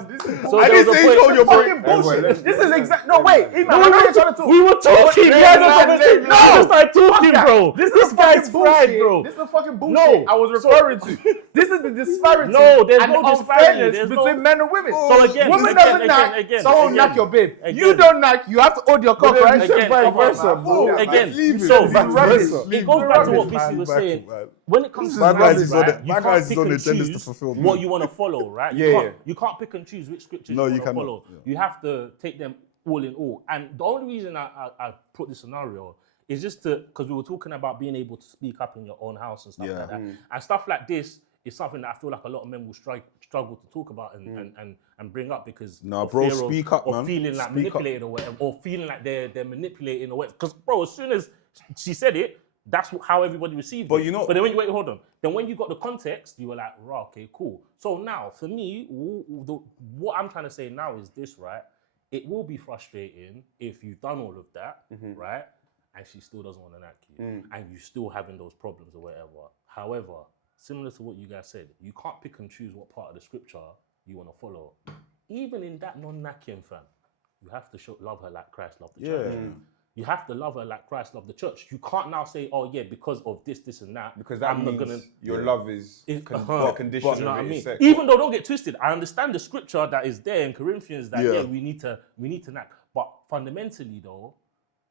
So I there didn't was a say point. hold your Fucking break. bullshit. This is exact. No, wait, Iman, I know you're trying to talk. We were talking. No, Just started talking, bro. This This is guy's fucking fried, bullshit. bro. This is the fucking bullshit No. I was referring to. This is the disparity. No, there's and no the disparity. unfairness There's between no- men and women. So again, woman again, doesn't again, knock, again, someone again, knock your babe. again. You don't knock, you have to hold your cock, right? Again, vice versa, bro. Again, Leave it. so Leave it. it goes back to what Man, Bissy was back, saying. man. When it comes to My marriage, guys is on right, it. you My can't guys is pick on and the agendas to choose fulfill. what you want to follow, right? You can't pick and choose which scriptures No, you you want to cannot. follow. Yeah. You have to take them all in all. And the only reason I put this scenario is just because we were talking about being able to speak up in your own house and stuff like that. And stuff like this is something that I feel like a lot of men will struggle to talk about and bring up because Nah, of bro, fear speak up, or man. feeling like Speak up. manipulated or whatever, or feeling like they're manipulating or whatever. Because bro, as soon as she said it, that's how everybody received But it. you know- But then when you wait, hold on. Then when you got the context, you were like, right, okay, cool. So now, for me, what I'm trying to say now is this, right? It will be frustrating if you've done all of that, right? And she still doesn't want to knock you, and you still having those problems or whatever. However, similar to what you guys said, you can't pick and choose what part of the scripture you want to follow. Even in that non-knacking, fam, you have to love her like Christ loved the church. You have to love her like Christ loved the church. You can't now say, oh yeah, because of this and that. Because that means your love is the condition You know what I of it mean? is sex. Even though, don't get twisted, I understand the scripture that is there in Corinthians that we need to knack. But fundamentally though,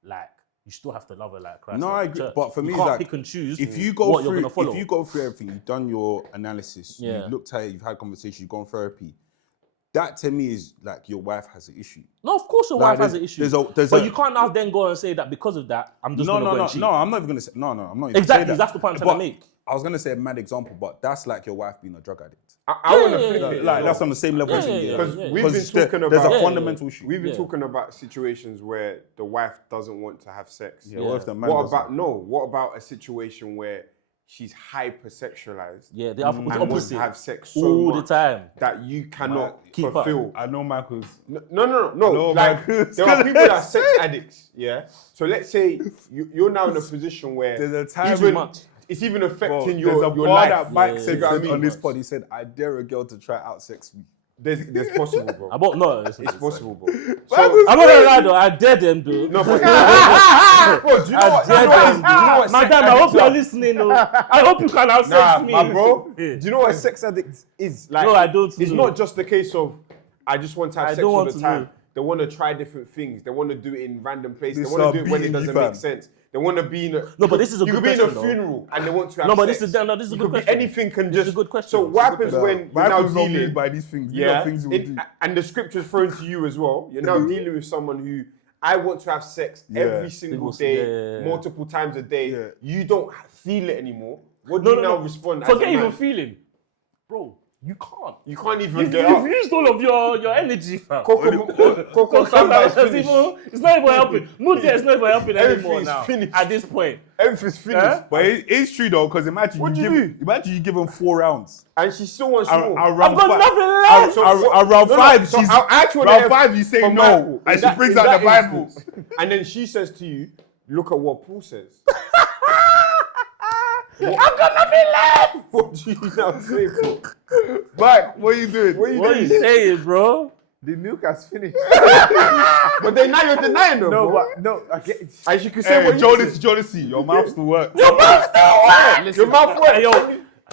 like you still have to love her like Christ. No, loved I the agree. church. But for me, you it's can't like, pick and choose if you go what through, you're gonna follow. if you go through everything, you've done your analysis, Yeah. you've looked at it, you've had conversations, you've gone therapy. That to me is like your wife has an issue. No, of course your Like, wife has an issue. there's but a- you can't now then go and say that because of that, I'm just gonna go and cheat. No, I'm not even gonna say I'm not even Exactly, gonna say that. that's the point I'm trying to But make. I was gonna say a mad example, but that's like your wife being a drug addict. I want to flip it. Like that's on the same level Yeah, as yeah, you. yeah, Because yeah. we've been talking there's about a fundamental issue. We've been Yeah. talking about situations where the wife doesn't want to have sex. Yeah, what if the man What doesn't? about what about a situation where she's hypersexualized? Yeah, the and wants opposite. to have sex so all much the time. that you cannot Keep up. fulfill. I know Michael's. No. No, Like man. there are people that are sex addicts. Yeah. So let's say you're now in a position where There's a time even, it's even affecting There's your a bar life. that Mike Yeah, said you know what I mean? on this pod. He said, "I dare a girl to try out sex me." There's possible, bro. It's It's possible, bro. I'm not gonna lie though, I dare them, dude. No, but bro, do you know what? I dare them. sex Madam, I hope addicts you're are? listening. Oh. I hope you can outsex Nah, me. my bro. Yeah. Do you know what a sex addict is? Like, No, I don't It's know. not just the case of I just want to have I sex don't all want the to time. know. They want to try different things. They want to do it in random places. They They want to start do it when it beating you, doesn't fam. make sense. They want to be in a. No, but this is a you good could be in a question, though. funeral and they want to have No, but sex. this is a good You could be question. anything can This just. is a good question. So This is what a good happens when you're now Michael's not moved dealing? by these things. These are things he will do. And the scripture's thrown to you as well. You're now dealing with someone who I want to have sex every single day, yeah. multiple times a day. Yeah. You don't feel it anymore. What do you now respond? Forget as a even man? feeling. Bro, you can't. You can't even You've get up. used all of your energy, fam. Coco Samba is finished. It's not even helping. Mood there is not even helping anymore Everything's now. finished. At this point. Everything's finished. Huh? But it's true though, because imagine What do you imagine you give him 4 rounds. And she still wants more. Around I've got five- nothing left. Around No, 5, so she's I actually wanna round hear 5 you say from no, Michael. and In she that- brings in out that the Bible. instance. And then she says to you, look at what Paul says. I've got nothing left. What do you now say, bro? Mike, what are you doing? What are you What are you doing? saying, bro? The milk has finished. But then now you're denying them, No, bro. but no. Okay. And you can say what you Jonas, your mouth still works. Your mouth still works. Your mouth works.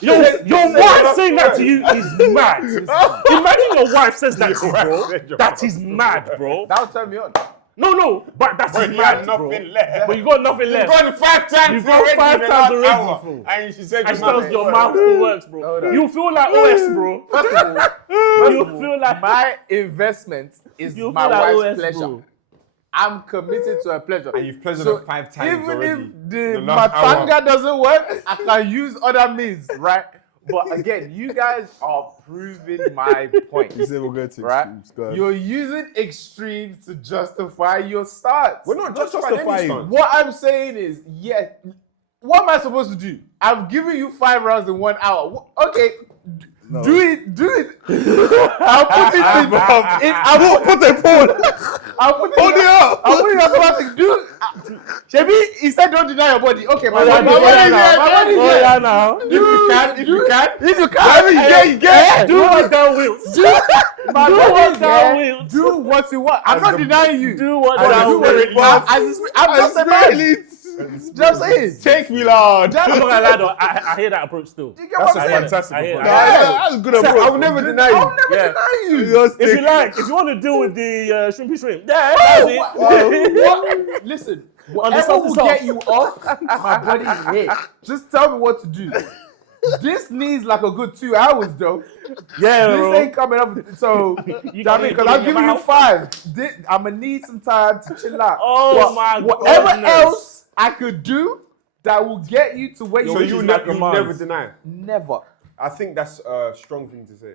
Your wife saying that to you is mad. Imagine your wife says that to you, bro. That is mad, bro. That'll turn me on. No, but that's But you mad, had bro. nothing left. But you got nothing left. You've gone 5 times. You've gone 5 times already, bro. And she said And your mouth still works, bro. You feel like OS, bro. First of all, You feel like my investment is you my feel like wife's OS, pleasure. bro. I'm committed to her pleasure. And you've pleasured So her 5 times even already. if the The last matanga doesn't work, I can use other means, right? But again, you guys are proving my point. You say we're going to Right? extremes. Go ahead. You're using extremes to justify your stance. We're not justifying. What I'm saying is, yeah, what am I supposed to do? I've given you 5 rounds in 1 hour. Okay, do it. I'll put it in. I'll put a poll. I'll put it. Hold it up. I'll put it automatic. Shebi, he said don't deny your body. Okay, my body. Oh, yeah, My now. body. If you can. You get. Do what thou wilt. Do what thou wilt. Do what you want. I'm not denying you. Do what I'm thou wilt. just a man. Just saying. Take me, Lord. I'm not gonna lie though, I hear that approach still. You get what I'm saying? Fantastic. I hear approach. that. That's a good I approach. will never deny I'll you. never Yeah. deny you. If you like, if you want to deal with the shrimpy shrimp, yeah, that's it. What? Listen, whatever will get you off, my body is here. Just tell me what to do. This needs like a good 2 hours though. Yeah, This bro. ain't coming up. So, You I mean, because I'm giving you 5. I'm gonna need some time to chill out. Oh my Whatever goodness. else I could do that will get you to where So you you is never like a deny. never. I think that's a strong thing to say.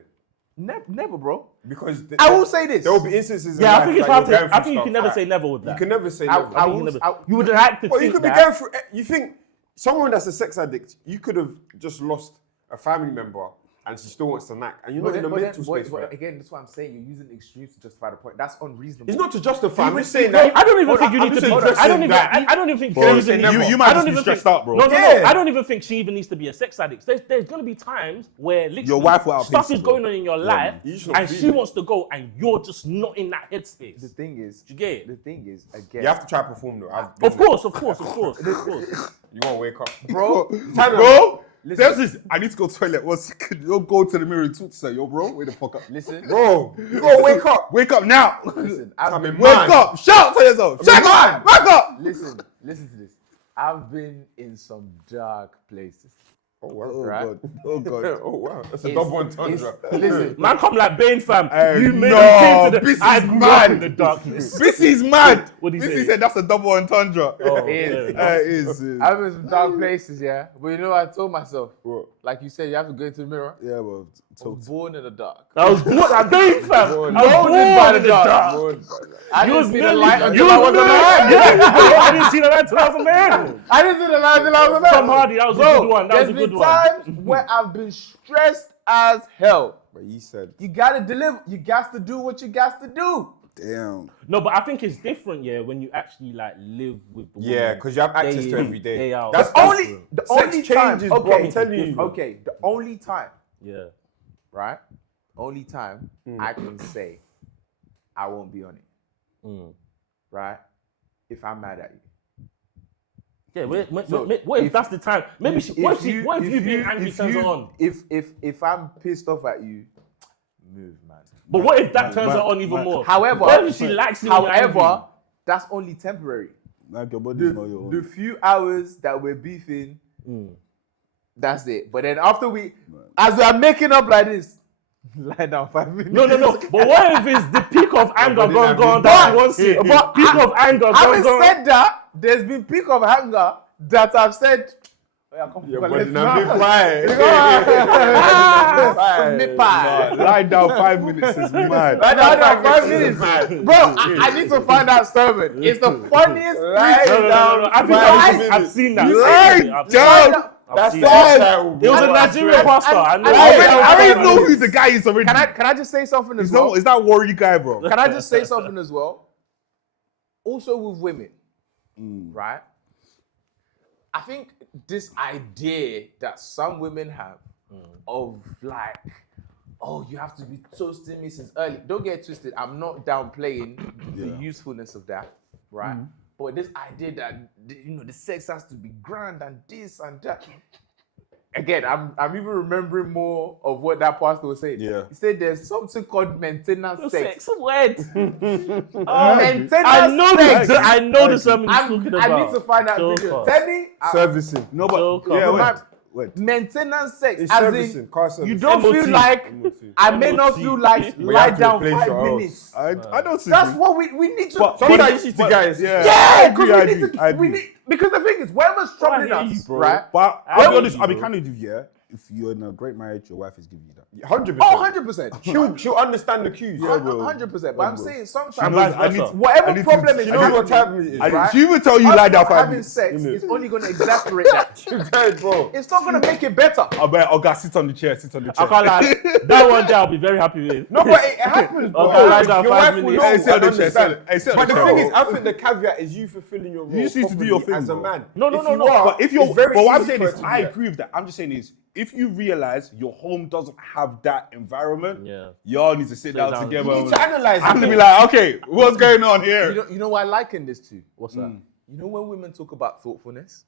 Never, bro. Because I will say this. there will be instances in Yeah, I life think it's that hard you're to. going I through think you stuff can never that- say never with that. You can never say I never. I think will- you never- I- you would like to Well, you think could be that. going through. You think someone that's a sex addict, you could have just lost a family member and she still wants to knack, and you're not in the mental space for that. again, that's what I'm saying. You're using extremes to justify the point. That's unreasonable. It's not to justify. I'm Even just saying if- that. I don't even think you I'm need to just be. addressing I don't even. that. I don't even think Bro, she you even needs. might I just don't be even stressed think, out, bro. No. Yeah. I don't even think she even needs to be a sex addict. There's going to be times where literally Your wife will outpace stuff you, is bro. going on in your life, You just not and feel she it. wants to go, and you're just not in that headspace. The thing is, Do you get it? the thing is, again, You have to try to perform though. Of course. You won't wake up, bro. Bro, Listen. there's this. I need to go to the toilet. 1 second. You'll go to the mirror and talk to her. Yo, bro, wake the fuck up. Listen, bro. You gotta wake up. Wake up now. listen. I've Coming been, Wake man. up. Shout to yourself. Shut man. up. Wake up. listen to this. I've been in some dark places. Oh wow. Oh, Right. God. Oh, God. Oh wow. That's a It's- double entendre. Listen, Man, come like Bane, fam. You made no, him came to the. this I is grew mad. up in the darkness. Bissy's mad. What'd he Bissy say? said that's a double entendre. Oh, It yeah. It is. I've been in some dark places, yeah. But you know what I told myself? What? Like you said, you have to go into the mirror. Yeah, well, I was born in the dark. I was what I Bane, fam. I was born in the dark. I You didn't was see the nearly- light you until I was a was man. nearly- I didn't see the light till I was a man. I didn't see the light until I was a man. Tom Hardy, that was a Bro, good one. That was a there's good been one. times where I've been stressed as hell. But he said. You gotta deliver. You got to do what you got to do. Damn. No, but I think it's different, yeah, when you actually like live with the Yeah, woman because you have access day to in, every day. day out. That's Only the Sex only time. changes, bro, Okay, I'm telling you. Okay, the only time, Yeah. right? Only time I can say I won't be on it, right? If I'm mad at you. Yeah, So, what if that's the time? Maybe what if you being angry if turns you- her on? If I'm pissed off at you, move, man. But what if that turns man, her on even man. more? However, What if she likes you when you're however, angry? that's only temporary. Like your body's not your The own. few hours that we're beefing, that's it. But then after as we are making up like this, lie down 5 minutes. No. But what if it's the peak of anger but then gone I've gone been- that she wants it? But Peak of anger Having gone gone. said that, there's been peak of anger that I've said. Oh, yeah, come Yeah, on, but let's then I'm now. being quiet. Me pie. Lie down 5 minutes is mad. Lie down 5 minutes. minutes. Bro, I need to find that sermon. It's the funniest No. I think I've seen that. Lie I've seen down. that. I've That's seen the that. title, It was bro. a Nigerian pastor. I know. I don't even know who the guy is already. Can I just say something as well? Is that worry guy, bro? Can I just say something as well? Also with women, right? I think this idea that some women have of like, oh, you have to be toasting me since early. Don't get it twisted. I'm not downplaying the usefulness of that, right? But this idea that the sex has to be grand and this and that. Again, I'm even remembering more of what that pastor was saying. Yeah. He said there's something called maintenance sex. What? Maintenance I know the sermon he's talking about. I need to find that video. Tenny, Servicing. No, but wait. Maintenance sex, It's as servicing, in car service. you don't feel like I may not feel like you lie have to down replace 5 your house. minutes. I don't see. That's what we need to. Sometimes you see guys. Yeah, because I we need agree, to. I We agree. need, because the thing is, whoever's troubling us, right? But I'll be honest, I'll be candid with you, yeah. If you're in a great marriage, your wife is giving you that. 100%. Oh, 100%. She'll understand the cues. 100%. But I'm saying sometimes, I need whatever problem is, You know what time it is, right? She will tell you us lie down not 5 having minutes. sex is only going to exasperate that. Bro. It's not going to make it better. I bet Oga sit on the chair, I can't lie. That one day I'll be very happy with. No, but it happens, bro. Okay, lie down Your 5 wife will minutes. know Hey, sit on and the chair, understand. sit on But the the chair. thing is, I think the caveat is you fulfilling your role. You just need to do your properly thing, as a bro. man. No, If you are, But if you're, it's very but what I'm easy saying for is, us to I do that. agree with that. I'm just saying is, if you realize your home doesn't have that environment, Yeah. y'all need to sit down down. together. You need to analyze I'm it. gonna be like, okay, what's going on here? You know what I liken this to? What's that? You know when women talk about thoughtfulness?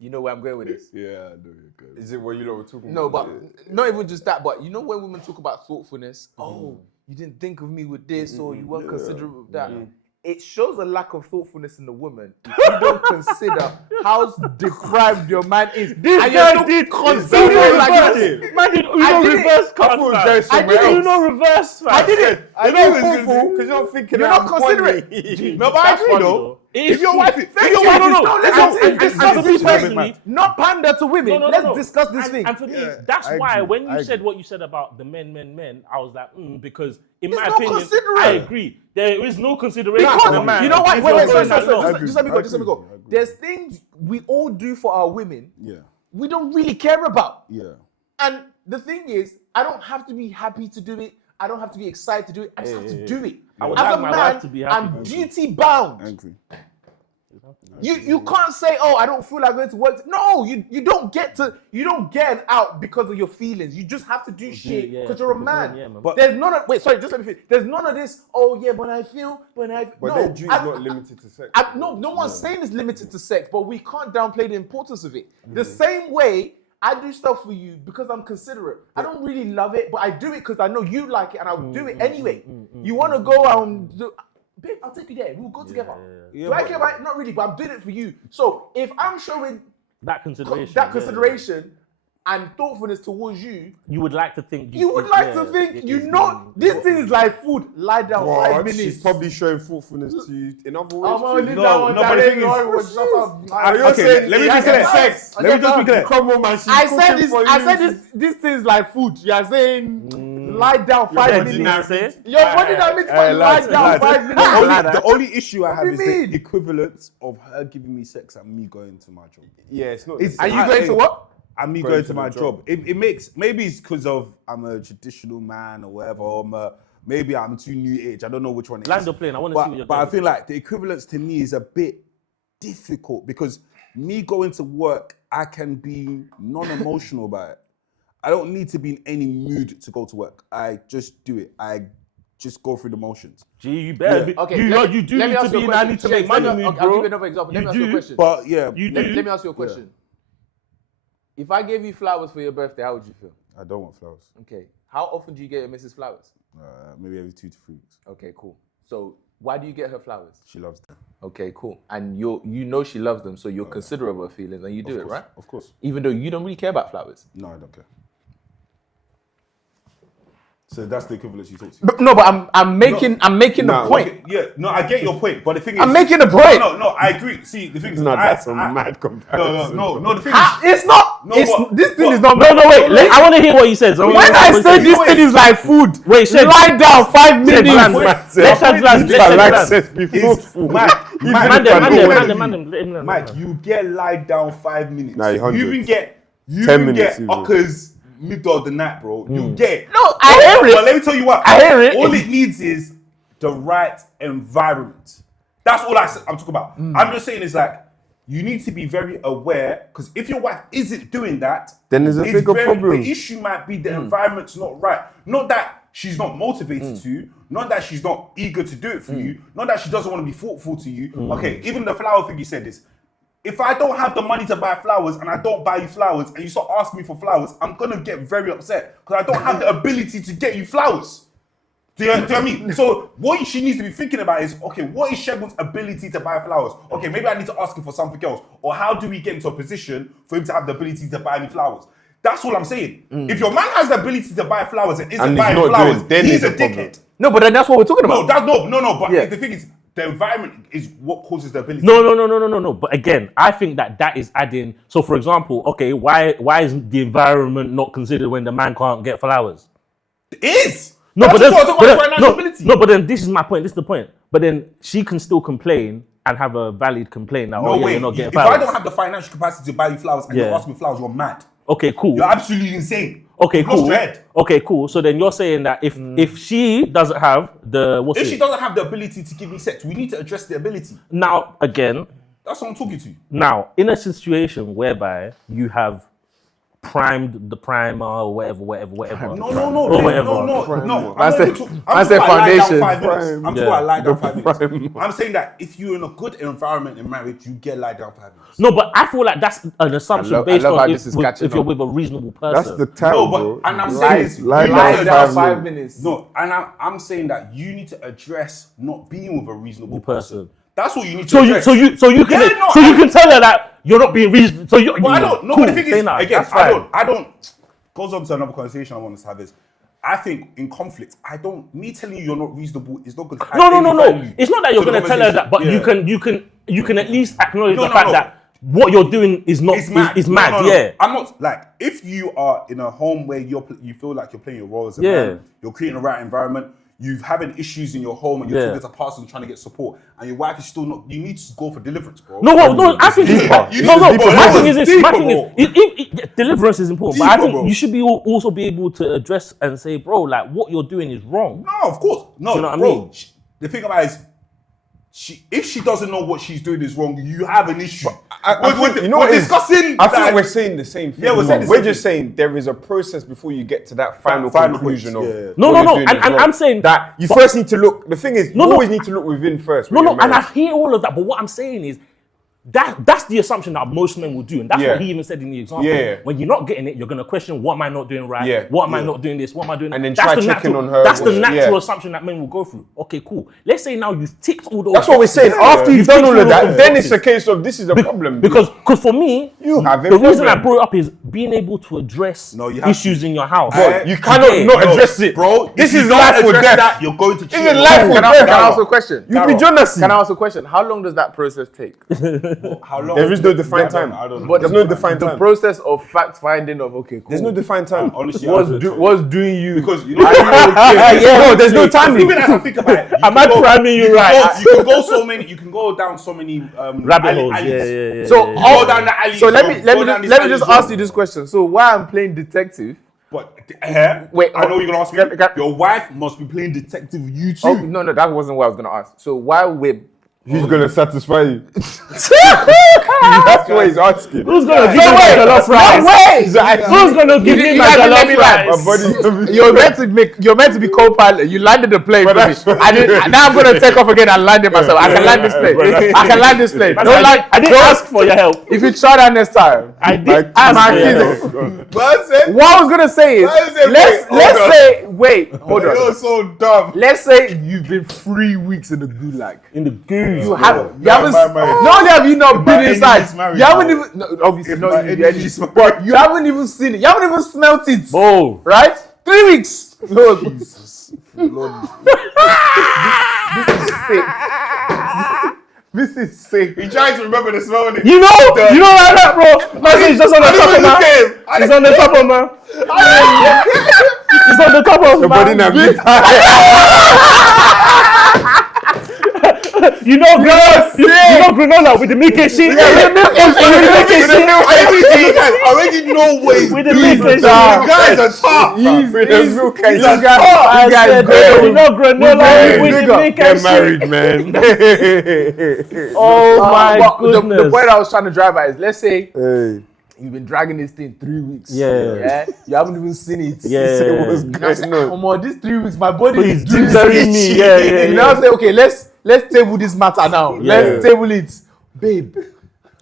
You know where I'm going with this? Yeah, I know you're good. Is it what you lot were talking No, about? but not even just that, but you know when women talk about thoughtfulness, oh, you didn't think of me with this or you weren't considerate of that. It shows a lack of thoughtfulness in the woman if you don't consider how deprived your man is. This and guy you're did considering consider like reverse. Man did I did it. reverse card. I thought it was going I somewhere did else. reverse. Fam. I did it. I know it's thoughtful because you're not thinking You're that not I'm considerate. funny. No, but I That's agree funny, though. though. If your wife, if Thank your you. wife is, No, let's discuss and this personally- thing. Not pander to women. Let's discuss this thing. And for me, Yeah, that's I why agree, when I you said agree. what you said about the men, I was like, because in my not opinion, considerate. I agree. There is no consideration for the Because man. you know what? If Wait, you're sorry, going that long. just let me go. Just let me go. I agree. There's things we all do for our women Yeah, we don't really care about. yeah. And the thing is, I don't have to be happy to do it. I don't have to be excited to do it. I just have to do it. I would As like a my man, wife to be happy. I'm duty bound. I agree. You can't say, oh, I don't feel like going to work. No, you don't get an out because of your feelings. You just have to do shit yeah, because you're a because man. yeah, man. But there's none of just let me finish. There's none of this. Oh yeah, but But their duty is not limited to sex. no one's saying it's limited to sex, but we can't downplay the importance of it. The same way I do stuff for you because I'm considerate. I don't really love it, but I do it because I know you like it and I'll do it anyway. You want to go out and do, babe, I'll take you there. We'll go together. Yeah, Do I but- care about it? Not really, but I'm doing it for you. So if I'm showing That consideration. that yeah. consideration and thoughtfulness towards you, You would like to think. you would like to think, this thing is like food. Lie down 5 minutes. She's probably showing thoughtfulness to you in other ways. I'm only too. down but the thing is- shut up. You're Okay, saying let me it be has clear. sex. Let me just be clear. Come on, man. She's I said cooking this. for I you. said this thing is like food. You are saying lie down Yeah, 5 did you not minutes. say it? Your body that makes lie lads, down 5 minutes. The only issue I have do is you mean? the equivalence of her giving me sex and me going to my job. Yeah, it's not. It's- Are you going to what? And me Going going to to the my job. job. It makes, maybe it's because of I'm a traditional man or whatever. Or maybe I'm too new age. I don't know which one it is. Land or plane. I want to see what you're But I going feel like the equivalence to me is a bit difficult because me going to work, I can be non-emotional about it. I don't need to be in any mood to go to work. I just do it. I just go through the motions. Gee, you better Yeah. be. Okay, you do let me need ask to you be a in. I question. need to Yes, make money, I'll give bro. you another example. Let me ask you a do. question. But yeah, You Let do. me ask you a question. If I gave you flowers for your birthday, how would you feel? I don't want flowers. Okay. How often do you get your missus flowers? Maybe every 2 to 3 weeks. Okay, cool. So why do you get her flowers? She loves them. Okay, cool. And you know she loves them, so you're considerate of her feelings and you do it, right? Of course. Even though you don't really care about flowers. No, I don't care. So that's the equivalence you talk to. But I'm making a point. Okay, yeah, no, I get your point, but the thing is, I'm making a point. No, I agree. See, the thing is, No, that's a mad comparison. No. The thing It's not. No, it's, but- this thing but- is not. No, wait. I want to hear what he says. When I say this thing is like food, Wait, Shed. lie down 5 minutes. Land. Let's Let's have land. Let's have land. is Mike, Man, you get lied down 5 minutes. Nah, you're you even 100. get 10 minutes even. Uckers middle of the night, bro. You get. No, I hear it. But let me tell you what. I hear it. All it needs is the right environment. That's all I'm talking about. I'm just saying it's like you need to be very aware, because if your wife isn't doing that, then there's a bigger problem. The issue might be the environment's not right. Not that she's not motivated to, not that she's not eager to do it for you, not that she doesn't want to be thoughtful to you. Okay, even the flower thing you said is, if I don't have the money to buy flowers and I don't buy you flowers and you start asking me for flowers, I'm gonna get very upset because I don't have the ability to get you flowers. Do you know what I mean? So what she needs to be thinking about is, okay, what is Shegun's ability to buy flowers? Okay, maybe I need to ask him for something else. Or how do we get into a position for him to have the ability to buy me flowers? That's all I'm saying. If your man has the ability to buy flowers and isn't buying flowers, then he's a dickhead. No, but then that's what we're talking about. No. But the thing is, the environment is what causes the ability. No. But again, I think that is adding. So, for example, okay, why is the environment not considered when the man can't get flowers? It is. No, but then this is my point. This is the point. But then she can still complain and have a valid complaint. That, you're not getting flowers. If I don't have the financial capacity to buy you flowers and you're asking me flowers, you're mad. Okay, cool. You're absolutely insane. Okay, You've cool. lost your head. Okay, cool. So then you're saying that if she doesn't have she doesn't have the ability to give me sex, we need to address the ability. Now, again, that's what I'm talking to. Now, in a situation whereby you have primed the primer or whatever. No. I said foundation. I'm talking about lie down 5 minutes. I'm saying that if you're in a good environment in marriage, you get lie down 5 minutes. No, but I feel like that's an assumption based on if you're with a reasonable person. That's the time, bro. And I'm saying this, lie down 5 minutes. No, and I'm saying that you need to address not being with a reasonable person. That's what you need to address. So you can tell her that you're not being reasonable. So you. But I don't. No, cool, but the thing is, that. again, I don't. Goes on to another conversation I want us to have is, I think in conflict, me telling you you're not reasonable is not going to. No. It's not that you're going to tell her that, but you can at least acknowledge the fact that what you're doing is not is mad. No. Yeah. I'm not like, if you are in a home where you feel like you're playing your role as a man, you're creating the right environment. You've having issues in your home and you're talking to a person trying to get support, and your wife is still not. You need to go for deliverance, bro. No. I think my thing is deliverance is important, but I think you should also be able to address and say, bro, like what you're doing is wrong. No, of course, no. Do you know what bro, I mean? The thing about it is, if she doesn't know what she's doing is wrong, you have an issue. We're discussing. I think we're saying the same thing. Yeah, we're just saying there is a process before you get to that final conclusion of. No. And I'm saying that you first need to look. The thing is, you always need to look within first. No, and I hear all of that, but what I'm saying is, that's the assumption that most men will do, and that's what he even said in the example. Yeah. When you're not getting it, you're gonna question, what am I not doing right? Yeah. What am I not doing this? What am I doing? And then try checking on her. That's the natural assumption that men will go through. Okay, cool. Let's say now you've ticked all those. That's what we're saying. After you've done all of that, then it's a case of this is a problem. Because for me, the reason I brought it up is being able to address issues in your house. You cannot not address it, bro. This is life or death. You're going to. Even life or death. Can I ask a question? You'll be Jonas. Can I ask a question? How long does that process take? How long? There is no defined time. I don't know. But there's no defined the time. process of fact finding of cool. There's no defined time. Honestly, what's doing you? Because you no, there's no time. Even as I think about it, am I priming you right? You can go so many. You can go down so many rabbit holes. Alleys. So go down the alley. So let me just ask you this question. So while I'm playing detective. But wait, I know you're gonna ask me. Your wife must be playing detective. You too. Oh, no, that wasn't what I was gonna ask. So while we're He's gonna satisfy you. That's what he's asking. Who's gonna give me my jollof rice? Who's gonna give me my jollof rice? You're meant to be co-pilot. You landed the plane for me. Now I'm gonna take off again and land it myself. I can land this plane. I can land this plane. I didn't ask for your help. If you try that next time, I did ask for your help. What I was gonna say is, let's say, wait, hold on. You're so dumb. Let's say you've been 3 weeks in the gulag. In the goose. You haven't. Not only have you not been inside. You haven't even. No, obviously not. But you haven't even seen it. You haven't even smelt it. Oh, right? 3 weeks. No, Jesus. Lord. This is sick. This is sick. He trying to remember the smell of it. You know like that, bro. My is just on the top of my. It's on the top of my. It's on the top of my. You know granola with the milk and shit. I already ain't no way. With the these milk and guys are tough. With the milk and These are shit. tough. I said, you know, granola with the milk and Get shit. married, man. Oh my But goodness. the point I was trying to drive at is, let's say Hey. you've been dragging this thing 3 weeks. Yeah. You haven't even seen it. Yeah. What's And I said, going on? come on, these 3 weeks, my body Please, is doing gingering this. me. Yeah, yeah, You now say, okay, let's table this matter now. Yeah. Let's table it. Babe,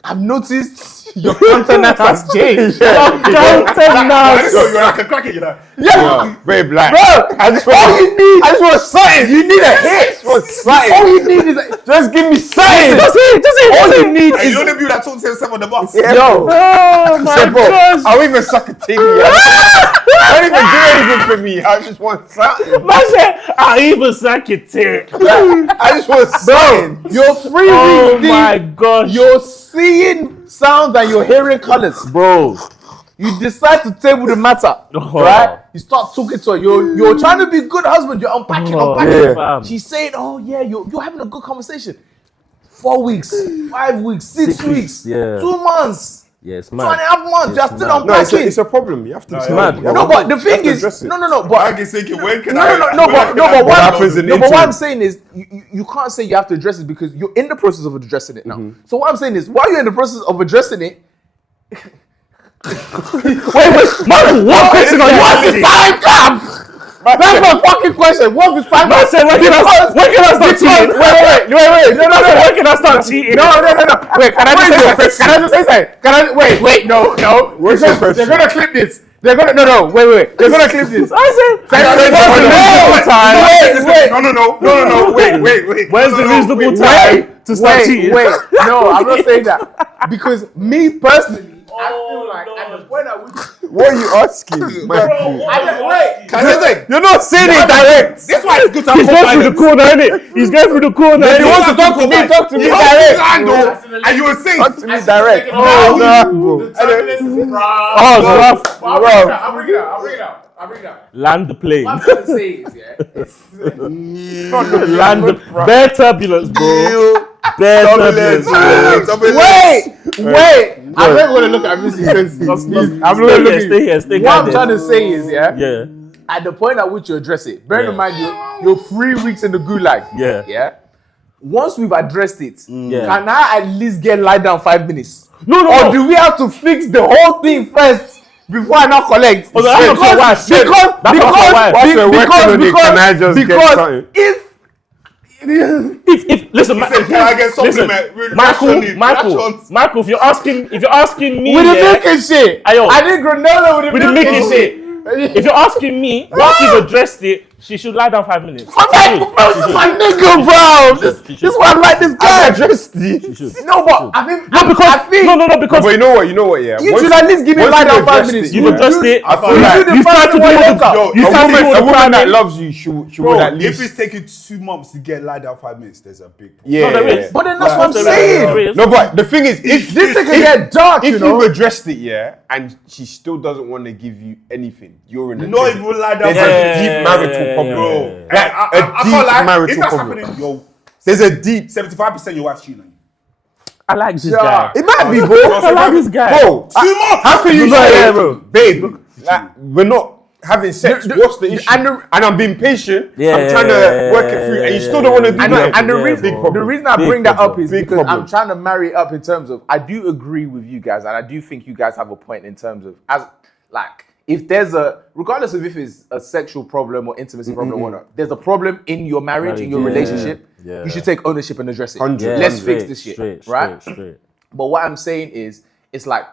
I've noticed your countenance has changed. I Countenance. just thought you were like a cracker, you know. Yeah, babe, like, Bro, I just want something. you need a hit. All you need is Just give me something. Just it. all you need Hey, is you know the people that talk to themselves on the bus? Yeah. yo. Oh my So, bro, gosh. I'll even suck a titty. I don't even do anything for me. I just want something. Man said, I'll even suck your tit. I just want something. You're 3 weeks Oh deep. my gosh. You're seeing sounds and you're hearing colors. Bro. You decide to table the matter, right? You start talking to her. You're trying to be a good husband. You're unpacking. yeah. Fam. She's saying, "Oh yeah, you're having a good conversation." 4 weeks, 5 weeks, 6 weeks, yeah. 2 months, Yeah, it's 2.5 mad. months. You're still mad. No, unpacking. it's a problem. You have to. No, mad. You have No, to- but the you thing have to is, address it. no. I But can thinking, when can no, I? no, no, when but can no, I but go what down happens on in it? no, but what interim. I'm saying is, you can't say you have to address it because you're in the process of addressing it now. So what I'm saying is, while you're in the process of addressing it, Wait, Michael, one question on what's the your time cap? That's my fucking question. What's the time Man cap? said, when can I start cheating? Wait. No. When can I start cheating? No. Wait, can I just say something? Wait, no. What's your Because they're question? gonna clip this. They're gonna no. Wait. They're gonna clip this. I said, Wait. when's the reasonable time to start cheating? Wait. No, I'm not saying that because me personally, I feel like at the point at which What are you asking, Michael? You're not saying it direct. That's why it's good to have He's going through the corner, innit? He's going through the corner. If you innit? want to talk to me, talk to me direct. And you were saying, Talk to me direct. Oh, it's rough. I'll bring it out. Land the plane. What I'm trying to say is, Land the bare turbulence, bro. Bare turbulence. Wait. I'm not going to look at Missy because I'm not going to look at you. Stay What I'm here. trying to say is, Yeah. at the point at which you address it, bear Yeah. in mind you're 3 weeks in the gulag. Yeah. Once we've addressed it, Yeah. can I at least get lie down 5 minutes? No. Or do we have to fix the whole thing first before I now collect? Oh, that's not for a while. Whilst we're working on it, can I just get something? If listen, Can I get supplement? With Michael, if you're asking me, with the yeah, milk and shit. Ayo. I did granola with the milk and shit. if you're asking me, once you've addressed it, she should lie down 5 minutes. I'm like, bro, this is my nigga, bro. This is why I like this guy. She should. No, but I think No, because But you know what, yeah. you should at least give me lie down 5 minutes. You've addressed it. I feel like you tried to do all the you tried to do all a the woman that planning. loves you, she would at If least. it's taking 2 months to get lied down 5 minutes, there's a big problem. Yeah. No, there is. But then that's what I'm There saying. is. No, but the thing is, if This thing can get dark, if you know. you've addressed it, yeah, and she still doesn't want to give you anything, you're in the Not even lie down. There's a deep marital problem. Bro, Like, I a can't deep lie. marital If that's problem. happening, yo, There's a deep. 75% your wife's cheating on you. I like this guy. It might be, bro. I like this guy. Bro, 2 months. how can you No, say, yeah, bro. babe, like, we're not having sex? What's the issue? and I'm being patient. Yeah, I'm trying to work it through, and you still don't want to do And, that. and the, Yeah, reason, bro. the reason I Big bring that up problem. is Big because problem. I'm trying to marry it up in terms of I do agree with you guys, and I do think you guys have a point in terms of as like if there's a regardless of if it's a sexual problem or intimacy problem or whatnot, there's a problem in your marriage, in your Yeah. relationship. Yeah. You should take ownership and address it. 100. Let's Straight, fix this shit, straight, right? Straight. But what I'm saying is, it's like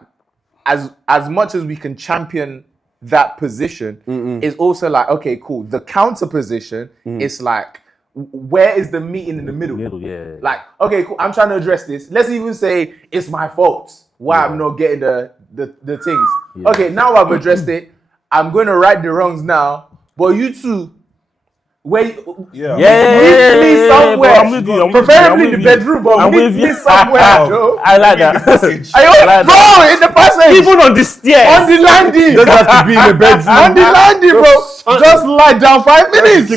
as much as we can champion that position, is also like okay, cool. The counter position is like, where is the meeting in the middle? Yeah. Like, okay, cool. I'm trying to address this. Let's even say it's my fault why I'm not getting the things. Okay, now I've addressed it. I'm going to right the wrongs now. But you two, where meet me somewhere. I'm with you. Preferably in the bedroom, but I'm meet with me you. somewhere, Joe. I like that. Bro, in the passage. Even on the stairs. On the landing. Doesn't have to be in the bedroom. On the landing, bro. Just lie down 5 minutes.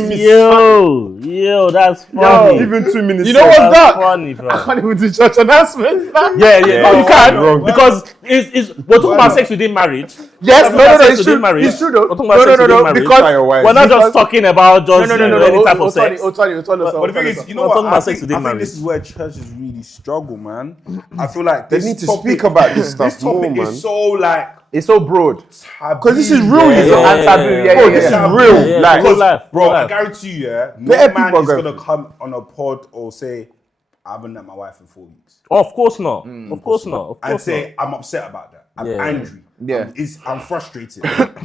Yo, that's funny. Even 2 minutes. You know what's That's that? funny, bro. I can't even do church announcements. Yeah. No, you can wrong. because we're talking about sex within marriage. Yes, We're talking no, about sex it's within true. marriage. It's true though. We're talking about sex within marriage. Because we're not just talking about just any type of sex. But the thing is, you know We're what? talking I about think, sex within I think marriage. this is where churches really struggle, man. I feel like They this need to topic, speak about this stuff This topic more, man. is so like It's so broad. Because this is real, Yeah, you know. yeah, taboo. yeah, Bro, this is yeah. real. Yeah, like, real life, bro, real I life. guarantee you, Better no man people is are gonna going come on a pod or say, I haven't met my wife in 4 weeks. Oh, of course not. Of course not. Of And course say, I'm upset about that. I'm Yeah. angry. Yeah. I'm frustrated.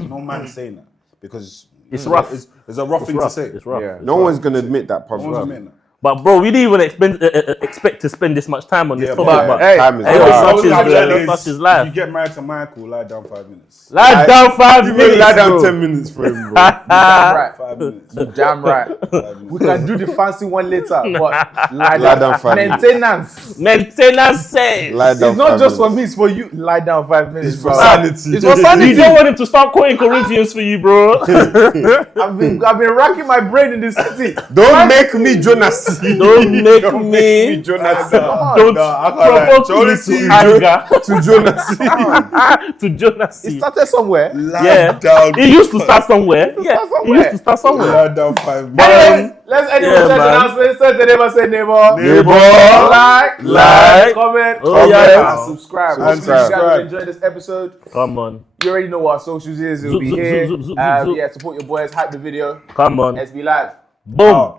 No man is saying that. Because It's rough. It's a rough thing to say. It's rough. Yeah. no one's going to admit that No problem. one's admitting that. But bro, we didn't even expect to spend this much time on this Yeah, topic. but- But hey, time is hey, hard. such All is I'm the- saying such is, is life. If you get married to Michael, lie down 5 minutes. Lie down 5 minutes. Lie down bro. 10 minutes for him, bro. Damn right. 5 minutes. Damn right. 5 minutes. We can do the fancy one later, but lie Lie down down. 5 minutes. Maintenance. Maintenance sex. Lie down It's not 5 just for minutes. me, it's for you. Lie down 5 minutes, It's for bro. sanity. It's for sanity. You don't want him to start quoting Corinthians for you, bro. I've been racking my brain in the city. Don't make me Jonas. Don't make me Jonas. don't I can't lie. provoke Surely me see to you anger. To Jonas. To Jonas. It started somewhere. Lie Yeah. down. It used to start somewhere. Yeah. start It used to start somewhere. Lie down 5 minutes. Anyway, let's end it with yeah, church man. announcements. Say the neighbor, say neighbor. Neighbor. Like, comment, Oh, yeah. and subscribe. And Hopefully you guys subscribe. enjoyed this episode. Come on. You already know what our socials is. It'll Zoop, be zoop, here. zoop, zoop, zoop, zoop. Yeah, support your boys. Hype the video. Come on. SB Live. Boom.